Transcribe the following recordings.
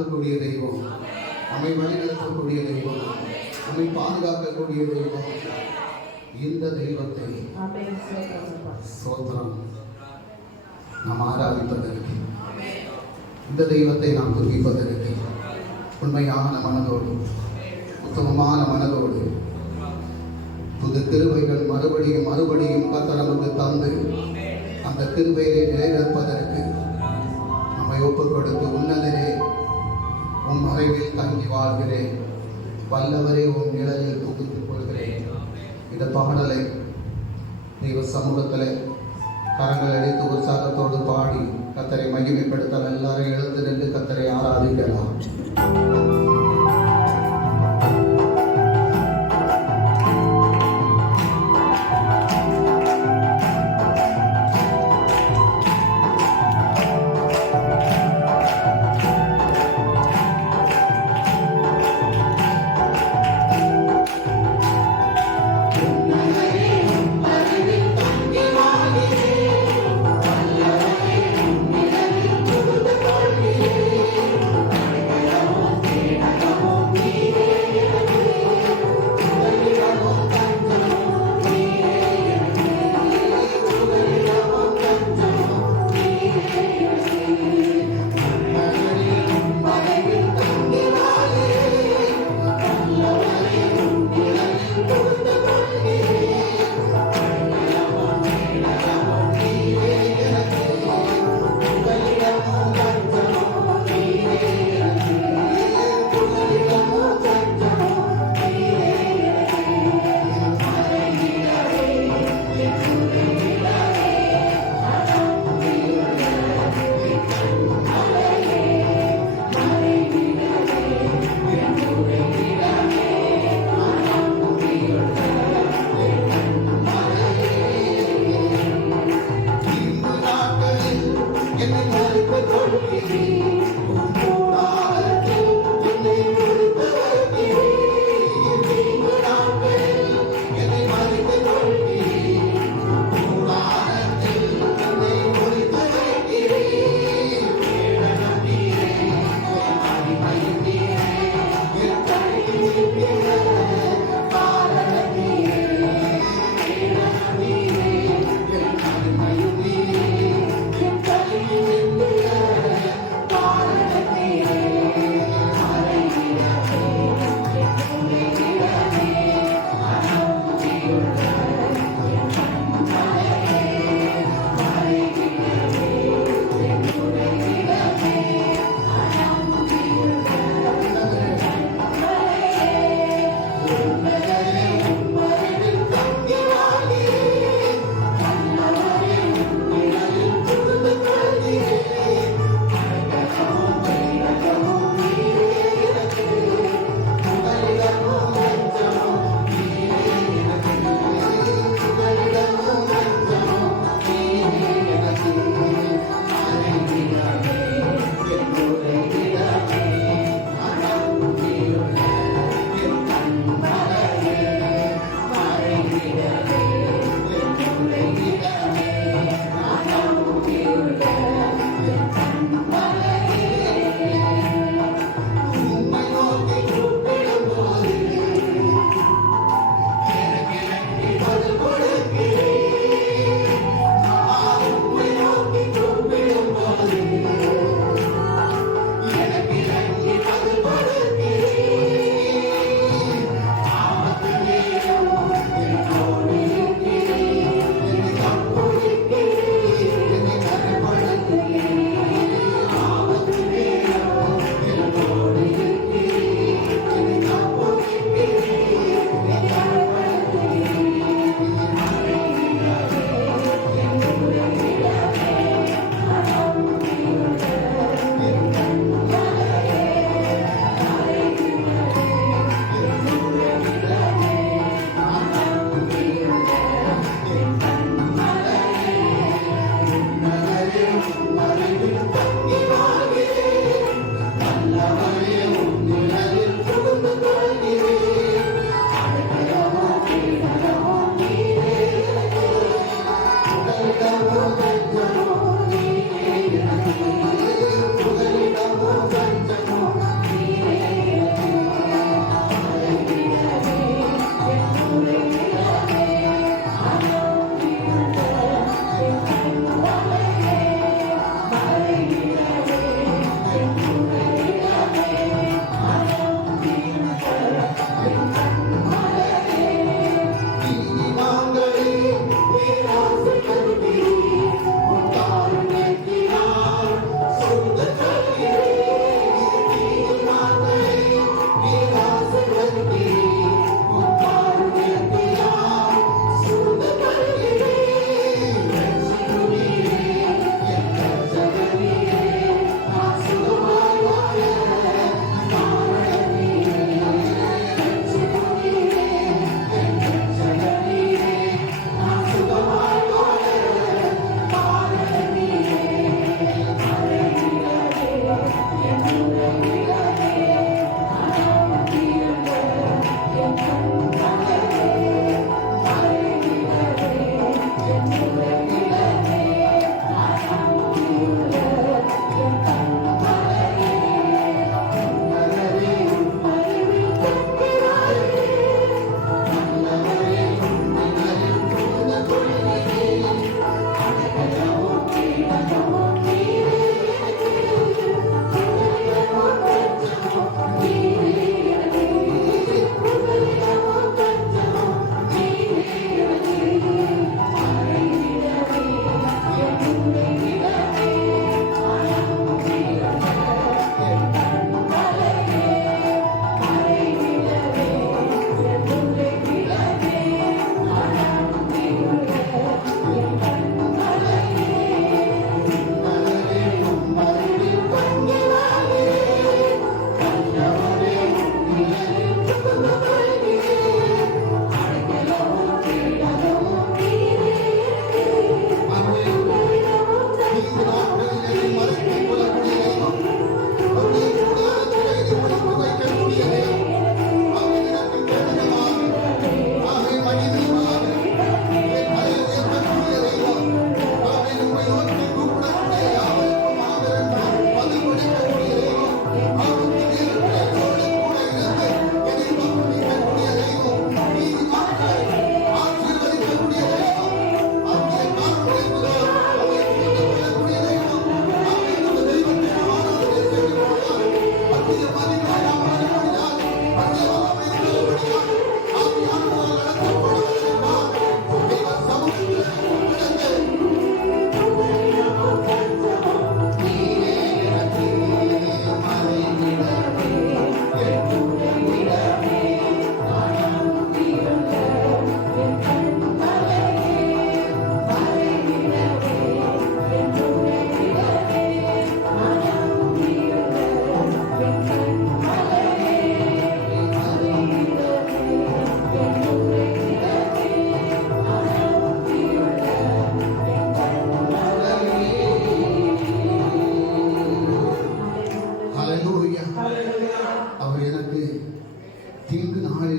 தாங்கக்கூடிய தெய்வம், நம்மை வழிநடத்தக்கூடிய தெய்வம், நம்மை பாதுகாக்கக்கூடிய தெய்வம். இந்த தெய்வத்தை சோத்திரம் நாம் ஆராதிப்பதற்கு, இந்த தெய்வத்தை நாம் துதிப்பதற்கு உண்மையான மனதோடு, உத்தமமான மனதோடு, புது கிருபைகள் மறுபடியும் மறுபடியும் கர்த்தர் நமக்கு தந்து அந்த கிருபையை நிறைவேற்பதற்கு நம்மை ஒப்புக் கொடுத்து, உன்னதரே உன் மறைவில் தங்கி வாழ்கிறேன், வல்லவரே உன் நிழலில் புகுத்துக் கொள்கிறேன். இந்த பாடலை தெய்வ சமூகத்தில் கரங்கள் அடித்து உற்சாகத்தோடு பாடி கர்த்தரை மகிமைப்படுத்த எல்லாரும் எழுந்து நின்று கர்த்தரை ஆராதிக்கலாம். Thank you.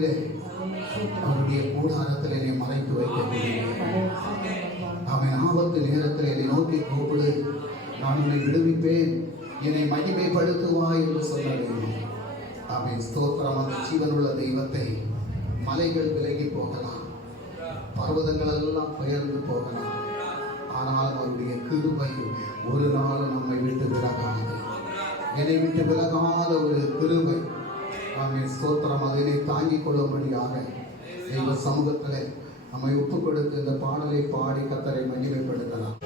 நாளிலே அவருடைய கூடாரத்தில் என்னை மறைத்து வைக்க அவன் ஆபத்து நேரத்தில் என்னை நோக்கி கூப்பிடு, நான் உன்னை விடுவிப்பேன், என்னை மகிமைப்படுத்துவாய் என்று சொல்ல வேண்டும். அவன் ஸ்தோத்திரம். அந்த ஜீவனுள்ள தெய்வத்தை மலைகள் விலகி போகலாம், பர்வதங்கள் எல்லாம் பெயர்ந்து போகலாம், ஆனால் அவருடைய கிருபை ஒரு நாள் நம்மை விட்டு விலகாது. என்னை விட்டு விலகாத ஒரு கிருபை. அவன் ஸ்தோத்திரம். அதனை தாங்கிக் கொள்ளும்படியாக தெய்வ சமூகத்தில் நம்மை ஒப்புக் கொடுத்து இந்த பாடலை பாடி கர்த்தரை மகிமைப்படுத்தலாம்.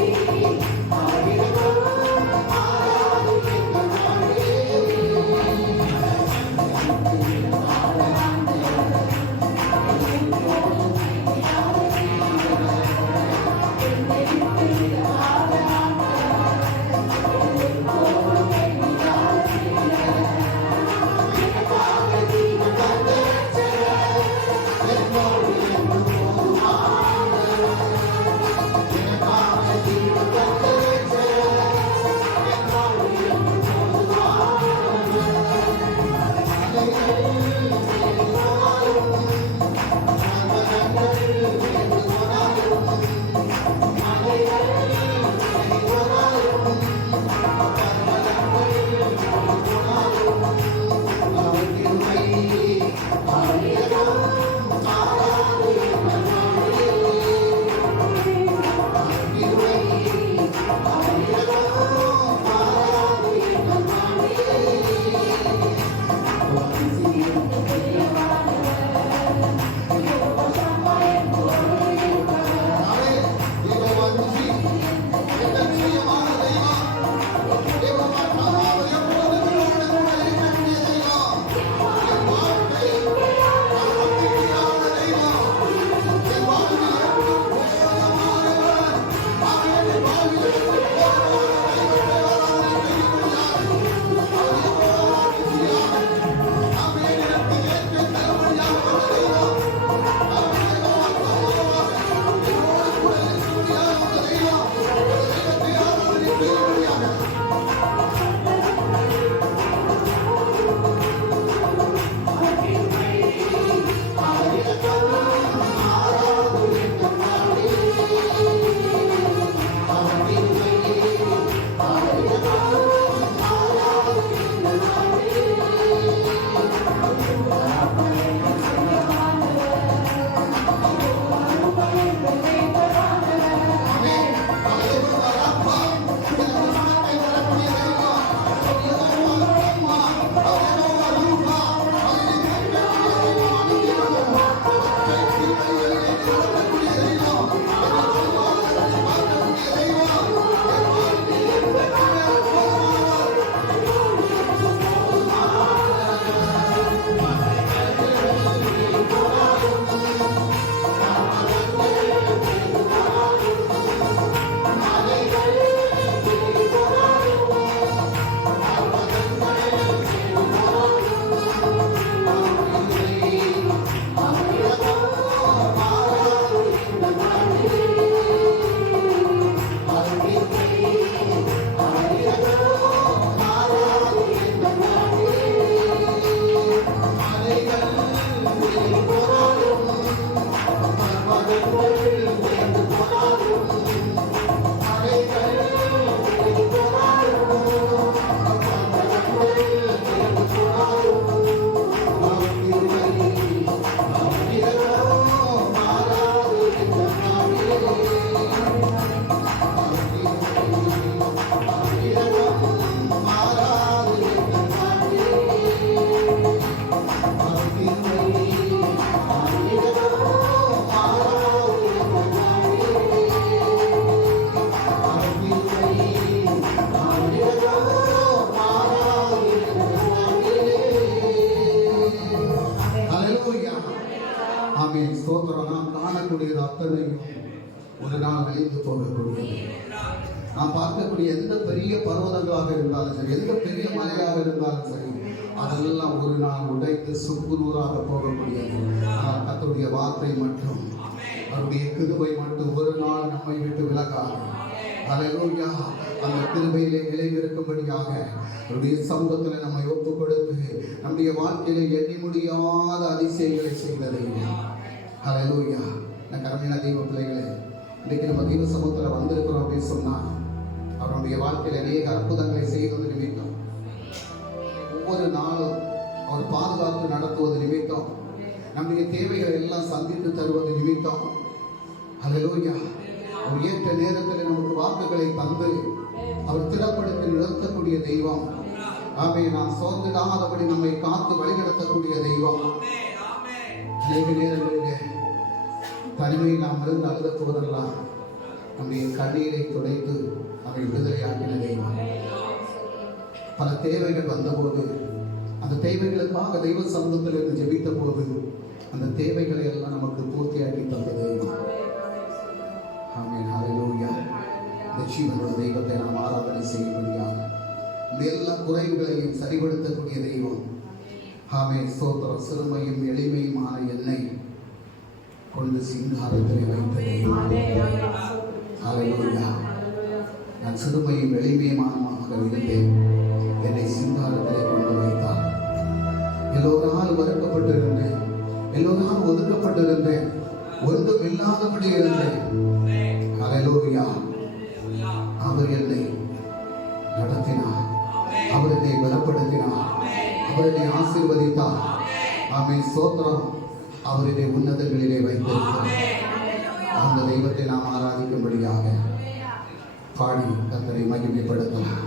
Thank you. போகக்கூடியது. நாம் பார்க்கக்கூடிய எந்த பெரிய பர்வதங்களாக இருந்தாலும் சரி, எந்த பெரிய மலையாக இருந்தாலும் சரி, அதெல்லாம் ஒரு நாள் உடைத்து சுக்கு நூறாக போகக்கூடியது. ஆனால் கர்த்தருடைய வார்த்தை மட்டும், அவருடைய கிருபை மட்டும் ஒரு நாள் நம்மை விட்டு விலகாது. ஹல்லேலூயா. அந்த கிருபையிலே நிலைநிற்கும்படியாக அவருடைய சமூகத்தில் நம்மை ஒப்புக் கொடுத்து நம்முடைய வாழ்க்கையிலே எண்ணி முடியாத அதிசயங்களை செய்தது. ஹல்லேலூயா. நான் கருமையான தெய்வ பிள்ளைகளே, இன்றைக்கு நம்ம தெய்வ சமூகத்தில் வந்திருக்கிறோம் அப்படின்னு சொன்னால், அவருடைய வாழ்க்கையில் அநேக அற்புதங்களை செய்வது நிமித்தம், ஒவ்வொரு நாளும் அவர் பாதுகாத்து நடத்துவது நிமித்தம், நம்முடைய தேவைகளை எல்லாம் சந்தித்து தருவது நிமித்தம், ஹல்லேலூயா, அவர் ஏற்ற நேரத்தில் நமக்கு வாக்குகளை தந்து அவர் திறப்படுத்தி நிறுத்தக்கூடிய தெய்வம். ஆகவே நாம் சோர்ந்திடாதபடி நம்மை காத்து வழிநடத்தக்கூடிய தெய்வம். அநேக நேரங்களிலே தனிமையில் நாம் இருந்து அழுத போதெல்லாம் நம்முடைய கண்ணீரை துடைத்து நம்மை விடுதலையாக்கின தெய்வம். பல தேவைகள் வந்தபோது அந்த தேவைகளுக்காக தெய்வ சமூகத்தில் இருந்து ஜெபித்த போது அந்த தேவைகளை எல்லாம் நமக்கு பூர்த்தியாக்கி தந்த தெய்வம். ஆமென். ஹல்லேலூயா. இந்த ஜீவனுள்ள தெய்வத்தை நாம் ஆராதனை செய்யும்படியாக எல்லா குறைவுகளையும் சரிபடுத்தக்கூடிய தெய்வம். ஆமென். ஸ்தோத்திரம். சிறுமையும் எளிமையுமான என்னை கொண்டு சிங்காரத்திலே வைத்த தெய்வம். ஹல்லேலூயா. நான் சிறுமையும் எளிமையுமானமாக இருந்தேன், என்னை சிங்காரத்திலே கொண்டு வைத்தார். எல்லோரால் மறுக்கப்பட்டிருந்தேன், எல்லோரால் ஒதுக்கப்பட்டிருந்தேன், ஒன்றும் இல்லாதபடி இருந்தேன். ஹல்லேலூயா. அவர் என்னை நடத்தினார், அவர் என்னை பலப்படுத்தினார், அவர் என்னை ஆசீர்வதித்தார். ஆமென். ஸ்தோத்திரம். அவர் என்னை உன்னதங்களிலே வைத்திருக்கிறார். அந்த தெய்வத்தை நாம் ஆராதிக்கும்படியாக பாடி கர்த்தரை மகிமைப்படுத்தலாம்.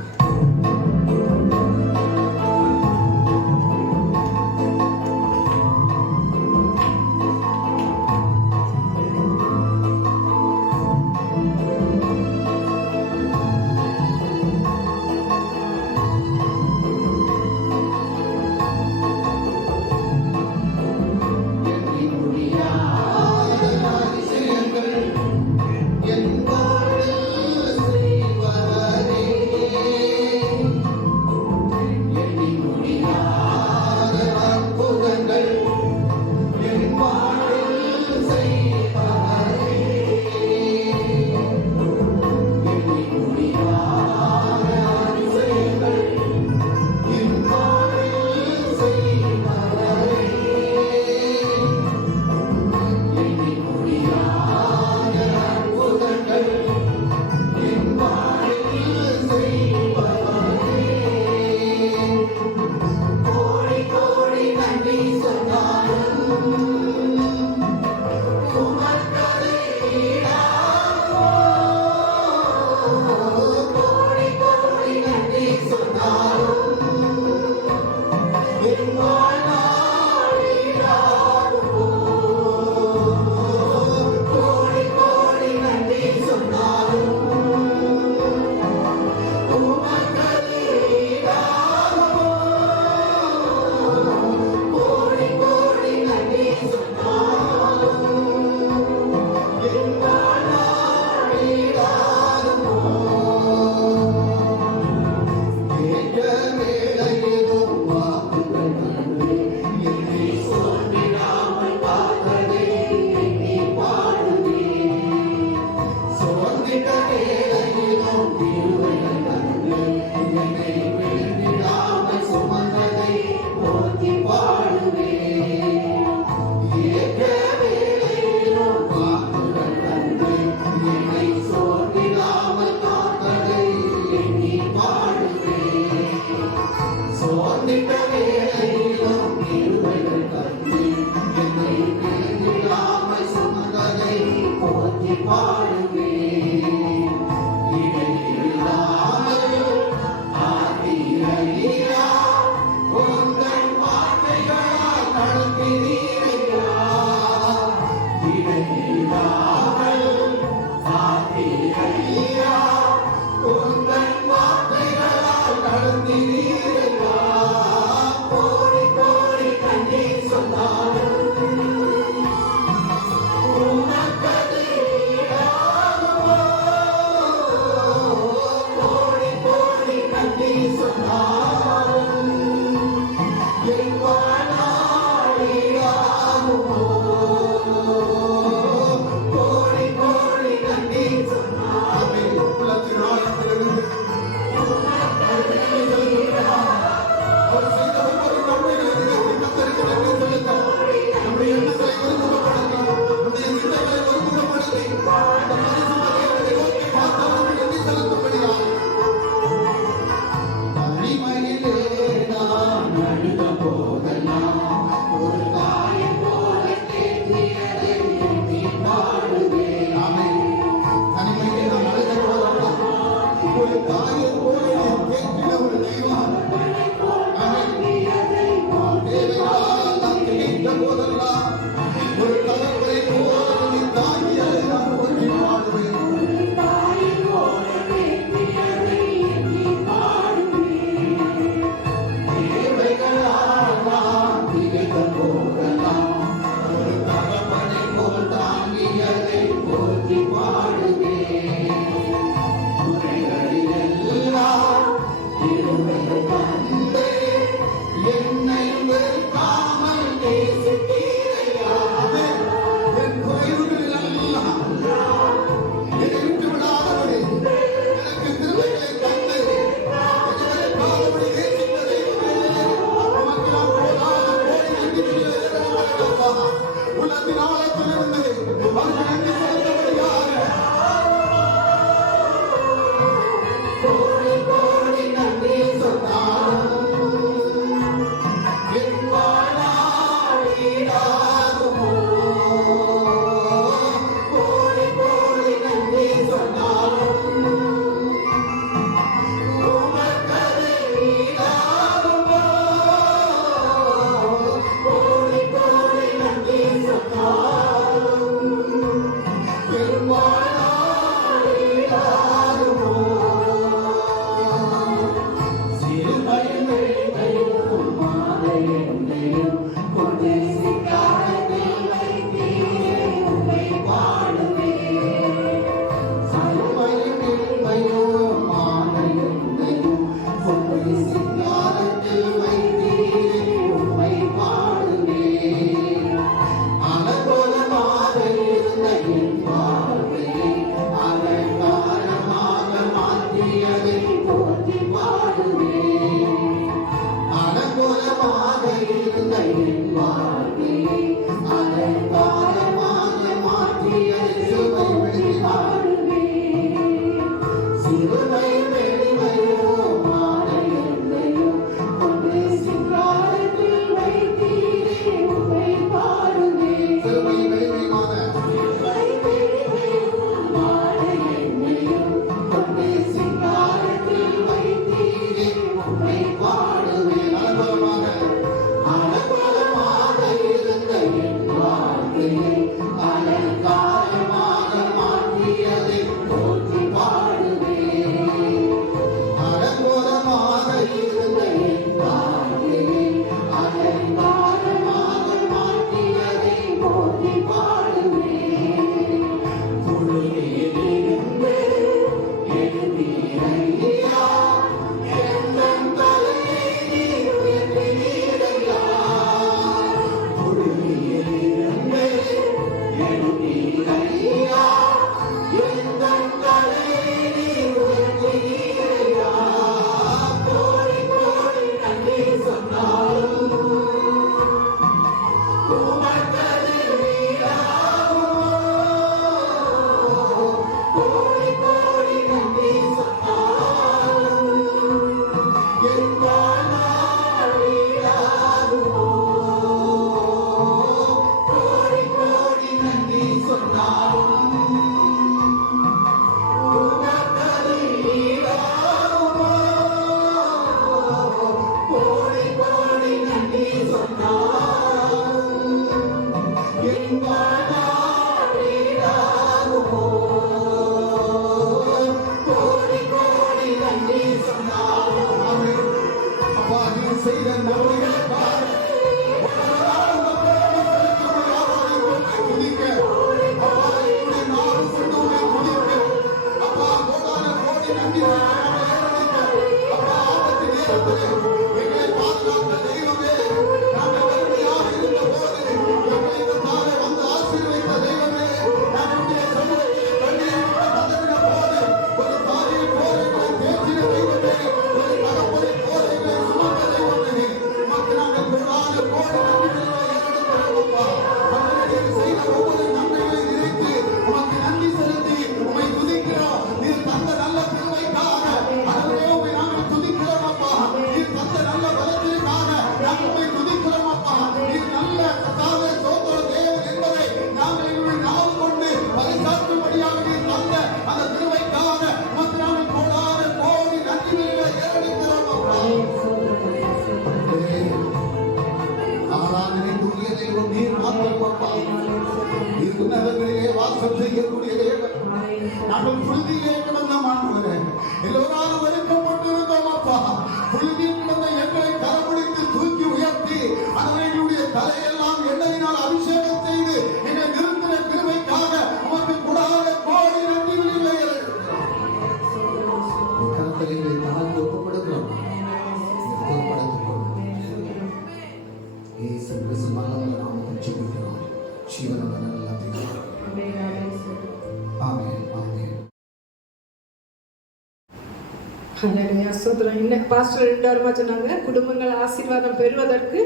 பாஸ்டர் 2 வாரமா சொன்னாங்க, குடும்பங்கள் ஆசீர்வாதம் பெறுவதற்கு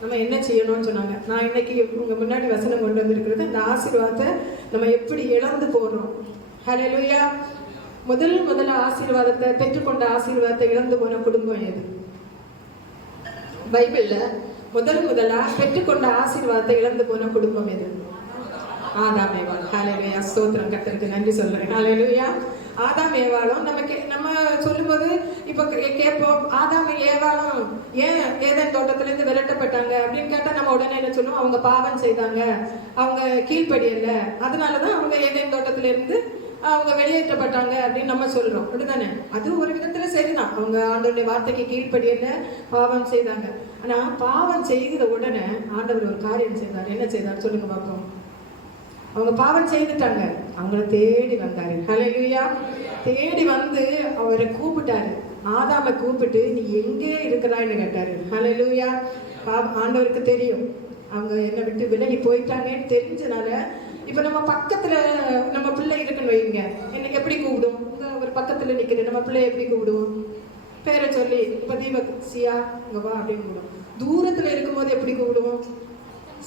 நம்ம என்ன செய்யணும்னு சொன்னாங்க. நான் இன்னைக்கு உங்க முன்னாடி வசனம் கொண்டு வந்திருக்கிறது, அந்த ஆசீர்வாதத்தை நம்ம எப்படி இழந்து போறோம். ஹல்லேலூயா. முதல்ல ஆசீர்வாதத்தை பெற்றுக்கொண்ட ஆசீர்வாதத்தை இழந்து போன குடும்பம் எது? பைபிள்ல முதலா பெற்றுக்கொண்ட ஆசீர்வாதத்தை இழந்து போன குடும்பம் எது? ஆதாம் ஏவாள். ஹல்லேலூயா. ஸ்தோத்திரம், கர்த்தருக்கு நன்றி சொல்றேன். ஹல்லேலூயா. ஆதாம் ஏவாளும் நம்ம சொல்லும்போது இப்ப கேட்போம், ஆதாம் ஏவாளும் ஏன் ஏதேன் தோட்டத்துல இருந்து விரட்டப்பட்டாங்க அப்படின்னு கேட்டா நம்ம உடனே என்ன சொல்லுவோம், அவங்க பாவம் செய்தாங்க, அவங்க கீழ்ப்படியல, அதனாலதான் அவங்க ஏதேன் தோட்டத்துல இருந்து அவங்க வெளியேற்றப்பட்டாங்க அப்படின்னு நம்ம சொல்றோம். அப்படிதானே? அது ஒரு விதத்துல சரிதான், அவங்க ஆண்டவருடைய வார்த்தைக்கு கீழ்ப்படியல, பாவம் செய்தாங்க. ஆனா பாவம் செய்த உடனே ஆண்டவர் ஒரு காரியம் செய்தார். என்ன செய்தார் சொல்லுங்க பார்ப்போம். அவங்க பாவம் செய்துட்டாங்க, அவங்கள தேடி வந்தாரு. ஹல்லேலூயா. தேடி வந்து அவரை கூப்பிட்டாரு. ஆதாமை கூப்பிட்டு நீ எங்கே இருக்கிறான்னு கேட்டாரு. ஹல்லேலூயா. ஆண்டவருக்கு தெரியும் அவங்க என்னை விட்டு விலகி போயிட்டாங்கன்னு தெரிஞ்சனால, இப்ப நம்ம பக்கத்துல நம்ம பிள்ளை இருக்குன்னு வைங்க, என்ன எப்படி கூப்பிடும்? ஒரு பக்கத்துல நிக்கிறது நம்ம பிள்ளை எப்படி கூப்பிடுவோம்? பேரை சொல்லி, இப்ப தீபக் சியா இங்க வா அப்படின்னு கூப்பிடுவோம். தூரத்துல இருக்கும்போது எப்படி கூப்பிடுவோம்?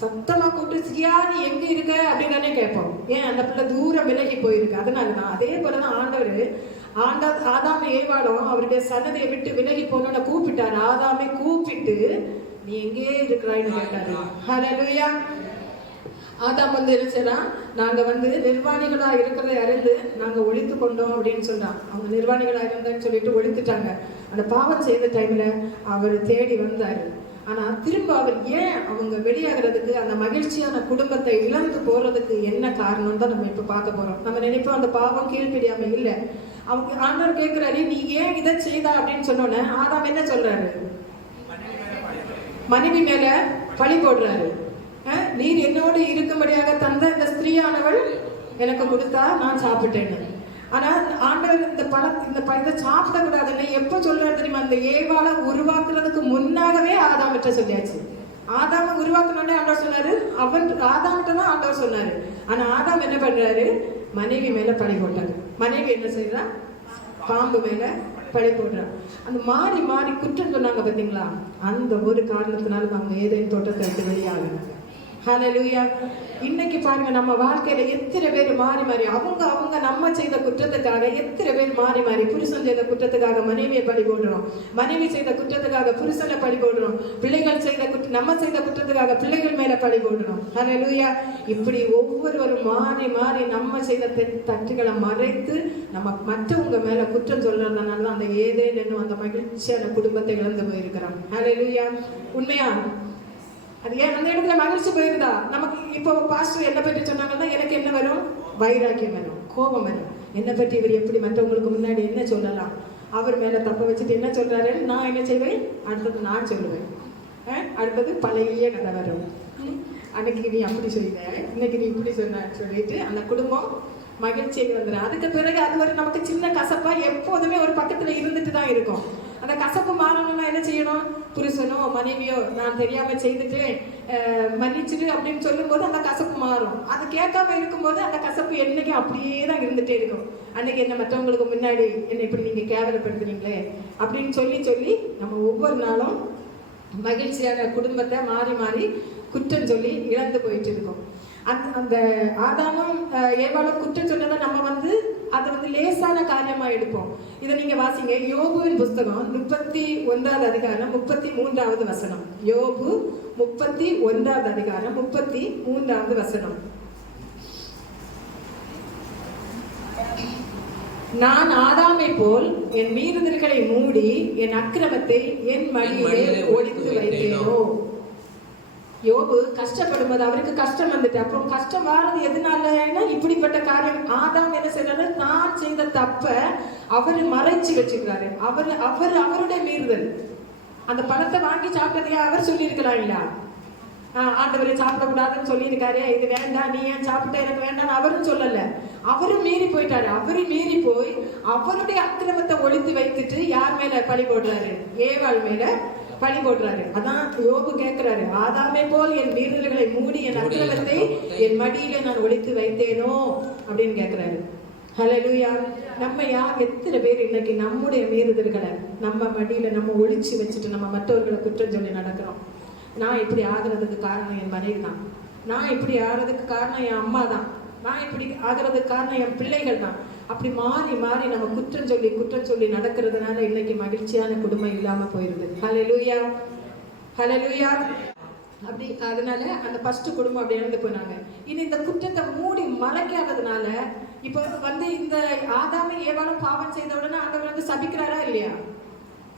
சத்தமா கூப்பிட்டு சியா நீ எங்க இருக்க அப்படின்னு கேட்போம். ஏன்? அந்த பிள்ளை தூரம் விலகி போயிருக்கு. அதனாலதான். அதே போலதான் ஆண்டவர் ஆதாம் ஏவாளும் அவருடைய சன்னதியை விட்டு விலகி போனோன்னு கூப்பிட்டாரு. ஆதாமை கூப்பிட்டு நீ எங்கே இருக்கிறாய்னு கேட்டாரு. ஹல்லேலூயா. ஆதாம் என்ன செய்யறான், நாங்க நிர்வாணிகளா இருக்கிறதை அறிந்து நாங்க ஒழித்து கொண்டோம் அப்படின்னு சொல்றான். அவங்க நிர்வாணிகளா இருந்தேன்னு சொல்லிட்டு ஒழித்துட்டாங்க. அந்த பாவம் செய்த டைம்ல அவர் தேடி வந்தாரு. ஆனா திரும்ப அவர் ஏன் அவங்க வெளியாகிறதுக்கு, அந்த மகிழ்ச்சியான குடும்பத்தை இழந்து போறதுக்கு என்ன காரணம் தான் நம்ம இப்ப பார்க்க போறோம். நம்ம நினைப்போம் அந்த பாவம் கீழ்ப்படியாம இல்ல. அவங்க ஆண்டவர் கேட்கிறாரு, நீ ஏன் இதை செய்தா அப்படின்னு சொன்னோன்னே ஆதாம் என்ன சொல்றாரு, மனைவி மேல பழி போடுறாரு. நீர் என்னோடு இருக்கும்படியாக தந்த இந்த ஸ்திரீயானவள் எனக்கு கொடுத்தா நான் சாப்பிட்டேன்னு. ஆனா ஆண்டவர் இந்த இதை சாப்பிடக்கூடாதுன்னு எப்ப சொல்றாரு தெரியுமா, அந்த ஏவாளை உருவாக்குறதுக்கு முன்னாகவே ஆதாமிட்ட சொல்லியாச்சு. ஆதாம உருவாக்கணும்னே ஆண்டவர் சொன்னாரு, ஆதாமிட்ட தான் ஆண்டவர் சொன்னாரு. ஆனா ஆதாம் என்ன பண்றாரு, மனைவி மேல பழி போட்டாரு. மனைவி என்ன செய்யறா, பாம்பு மேல பழி போடுறான். அந்த மாறி மாறி குற்றம் சொன்னாங்க பாத்தீங்களா, அந்த ஒரு காரணத்தினால அவங்க ஏதேனும் தோட்டத்தை விட்டு வெளியாகிறாங்க. ஹல்லேலூயா. இன்னைக்கு பாருங்க, நம்ம வாழ்க்கையில எத்தனை பேர் மாறி மாறி அவங்க நம்ம செய்த குற்றத்துக்காக எத்தனை பேர் மாறி மாறி, புருஷன் செய்த குற்றத்துக்காக மனைவியை பழி போடுறோம், மனைவி செய்த குற்றத்துக்காக புருஷனை பழி போடுறோம், பிள்ளைகள் நம்ம செய்த குற்றத்துக்காக பிள்ளைகள் மேல பழி போடுறோம். ஹல்லேலூயா. இப்படி ஒவ்வொருவரும் மாறி மாறி நம்ம செய்த தட்டுகளை மறைத்து நம்ம மற்றவங்க மேல குற்றம் சொல்றதுனால அந்த ஏதேனும் அந்த மகிழ்ச்சியான குடும்பத்தை இழந்து போயிருக்கிறோம். ஹல்லேலூயா. உண்மையா அது ஏன் அந்த இடத்துல மகிழ்ச்சி போயிருந்தா, நமக்கு இப்போ பாஸ்டர் என்ன பற்றி சொன்னாங்கன்னா எனக்கு என்ன வரும், வைராக்கியம் வரும், கோபம் வரும். என்னை பற்றி இவர் எப்படி மற்றவங்களுக்கு முன்னாடி என்ன சொல்லலாம், அவர் மேல தப்ப வச்சுட்டு என்ன சொல்றாரு, நான் என்ன செய்வேன், அடுத்தது நான் சொல்லுவேன். அடுத்தது பழைய கதை வரும். அன்னைக்கு நீ அப்படி சொல்லிட்ட, இன்னைக்கு நீ இப்படி சொன்ன சொல்லிட்டு அந்த குடும்பம் மகிழ்ச்சியை வந்துடும். அதுக்கு பிறகு அது ஒரு நமக்கு சின்ன கசப்பா எப்போதுமே ஒரு பக்கத்துல இருந்துட்டு தான் இருக்கும். அந்த கசப்பு மாறணும்னா என்ன செய்யணும், புருஷனோ மனைவியோ நான் தெரியாம செய்துட்டு மன்னிச்சுட்டு அப்படின்னு சொல்லும் போது அந்த கசப்பு மாறும். அது கேட்காம இருக்கும்போது அந்த கசப்பு என்னைக்கும் அப்படியே தான் இருந்துட்டே இருக்கும். அன்னைக்கு என்ன மற்றவங்களுக்கு முன்னாடி என்ன இப்படி நீங்க கேவலப்படுத்துறீங்களே அப்படின்னு சொல்லி சொல்லி நம்ம ஒவ்வொரு நாளும் மகிழ்ச்சியான குடும்பத்தை மாறி மாறி குற்றம் சொல்லி இழந்து போயிட்டு இருக்கோம். அந்த ஆதாமும் ஏவாளும் குற்றம் சொன்னதை நம்ம அதை லேசான காரியமா எடுப்போம். இதை நீங்க வாசிங்க, யோபுவின் புஸ்தகம் 31வது அதிகாரம் 33வது வசனம். யோபு 31வது அதிகாரம் 33வது வசனம். நான் ஆதாமை போல் என் மீறுதல்களை மூடி என் அக்கிரமத்தை என் மடியிலே ஒளித்து வைத்தேனோ. யோபு கஷ்டப்படும் போது அவருக்கு கஷ்டம் வந்துட்டு, அப்புறம் கஷ்டம் வாரது எதனாலன்னா இப்படிப்பட்ட காரியம். ஆதாம் என்ன செய்யறாரு, நான் செய்த தப்ப அவரு மறைச்சு வச்சுக்கிறாரு. அவருடைய மீறுதல். அந்த பழத்தை வாங்கி சாப்பிட்டதையா அவர் சொல்லியிருக்கலாம் இல்ல, ஆண்டவரை சாப்பிடக்கூடாதுன்னு சொல்லியிருக்காரு, இது வேண்டாம் நீ ஏன் சாப்பிட்ட எனக்கு வேண்டாம் அவரும் சொல்லல. அவரும் மீறி போயிட்டாரு. அவரு மீறி போய் அவருடைய அக்கிரமத்தை ஒழித்து வைத்துட்டு யார் மேல பழி போடுறாரு, ஏவாள் மேல பழி போடுறாரு. அதான் யோபு கேட்கிறாரு, ஆதாமே போல் என் மீறுதல்களை மூடி என் அக்கிரமத்தை என் மடியில நான் ஒளித்து வைத்தேனோ அப்படின்னு கேட்கிறாரு. ஹல்லேலூயா. நம்ம எத்தனை பேர் இன்னைக்கு நம்முடைய மீறுதல்களை நம்ம மடியில நம்ம ஒளிச்சு வச்சுட்டு நம்ம மற்றவர்களை குற்றம் சொல்லி நடக்கிறோம். நான் இப்படி ஆகிறதுக்கு காரணம் என் மனைவி தான், நான் இப்படி ஆகிறதுக்கு காரணம் என் அம்மா தான், நான் இப்படி ஆகிறதுக்கு காரணம் என் பிள்ளைகள் தான். அப்படி மாறி மாறி நம்ம குற்றம் சொல்லி நடக்கிறதுனால இன்னைக்கு மகிழ்ச்சியான குடும்பம் இல்லாம போயிருது. ஹல்லேலூயா. ஹல்லேலூயா. அப்படி அதனால அந்த ஃபர்ஸ்ட் குடும்பம் அப்படி இழந்து போனாங்க. இனி இந்த குற்றத்தை மூடி மறைக்காததுனால இப்போ இந்த ஆதாம ஏவாளும் பாவம் செய்த உடனே ஆண்டவர் சபிக்கிறாரா இல்லையா?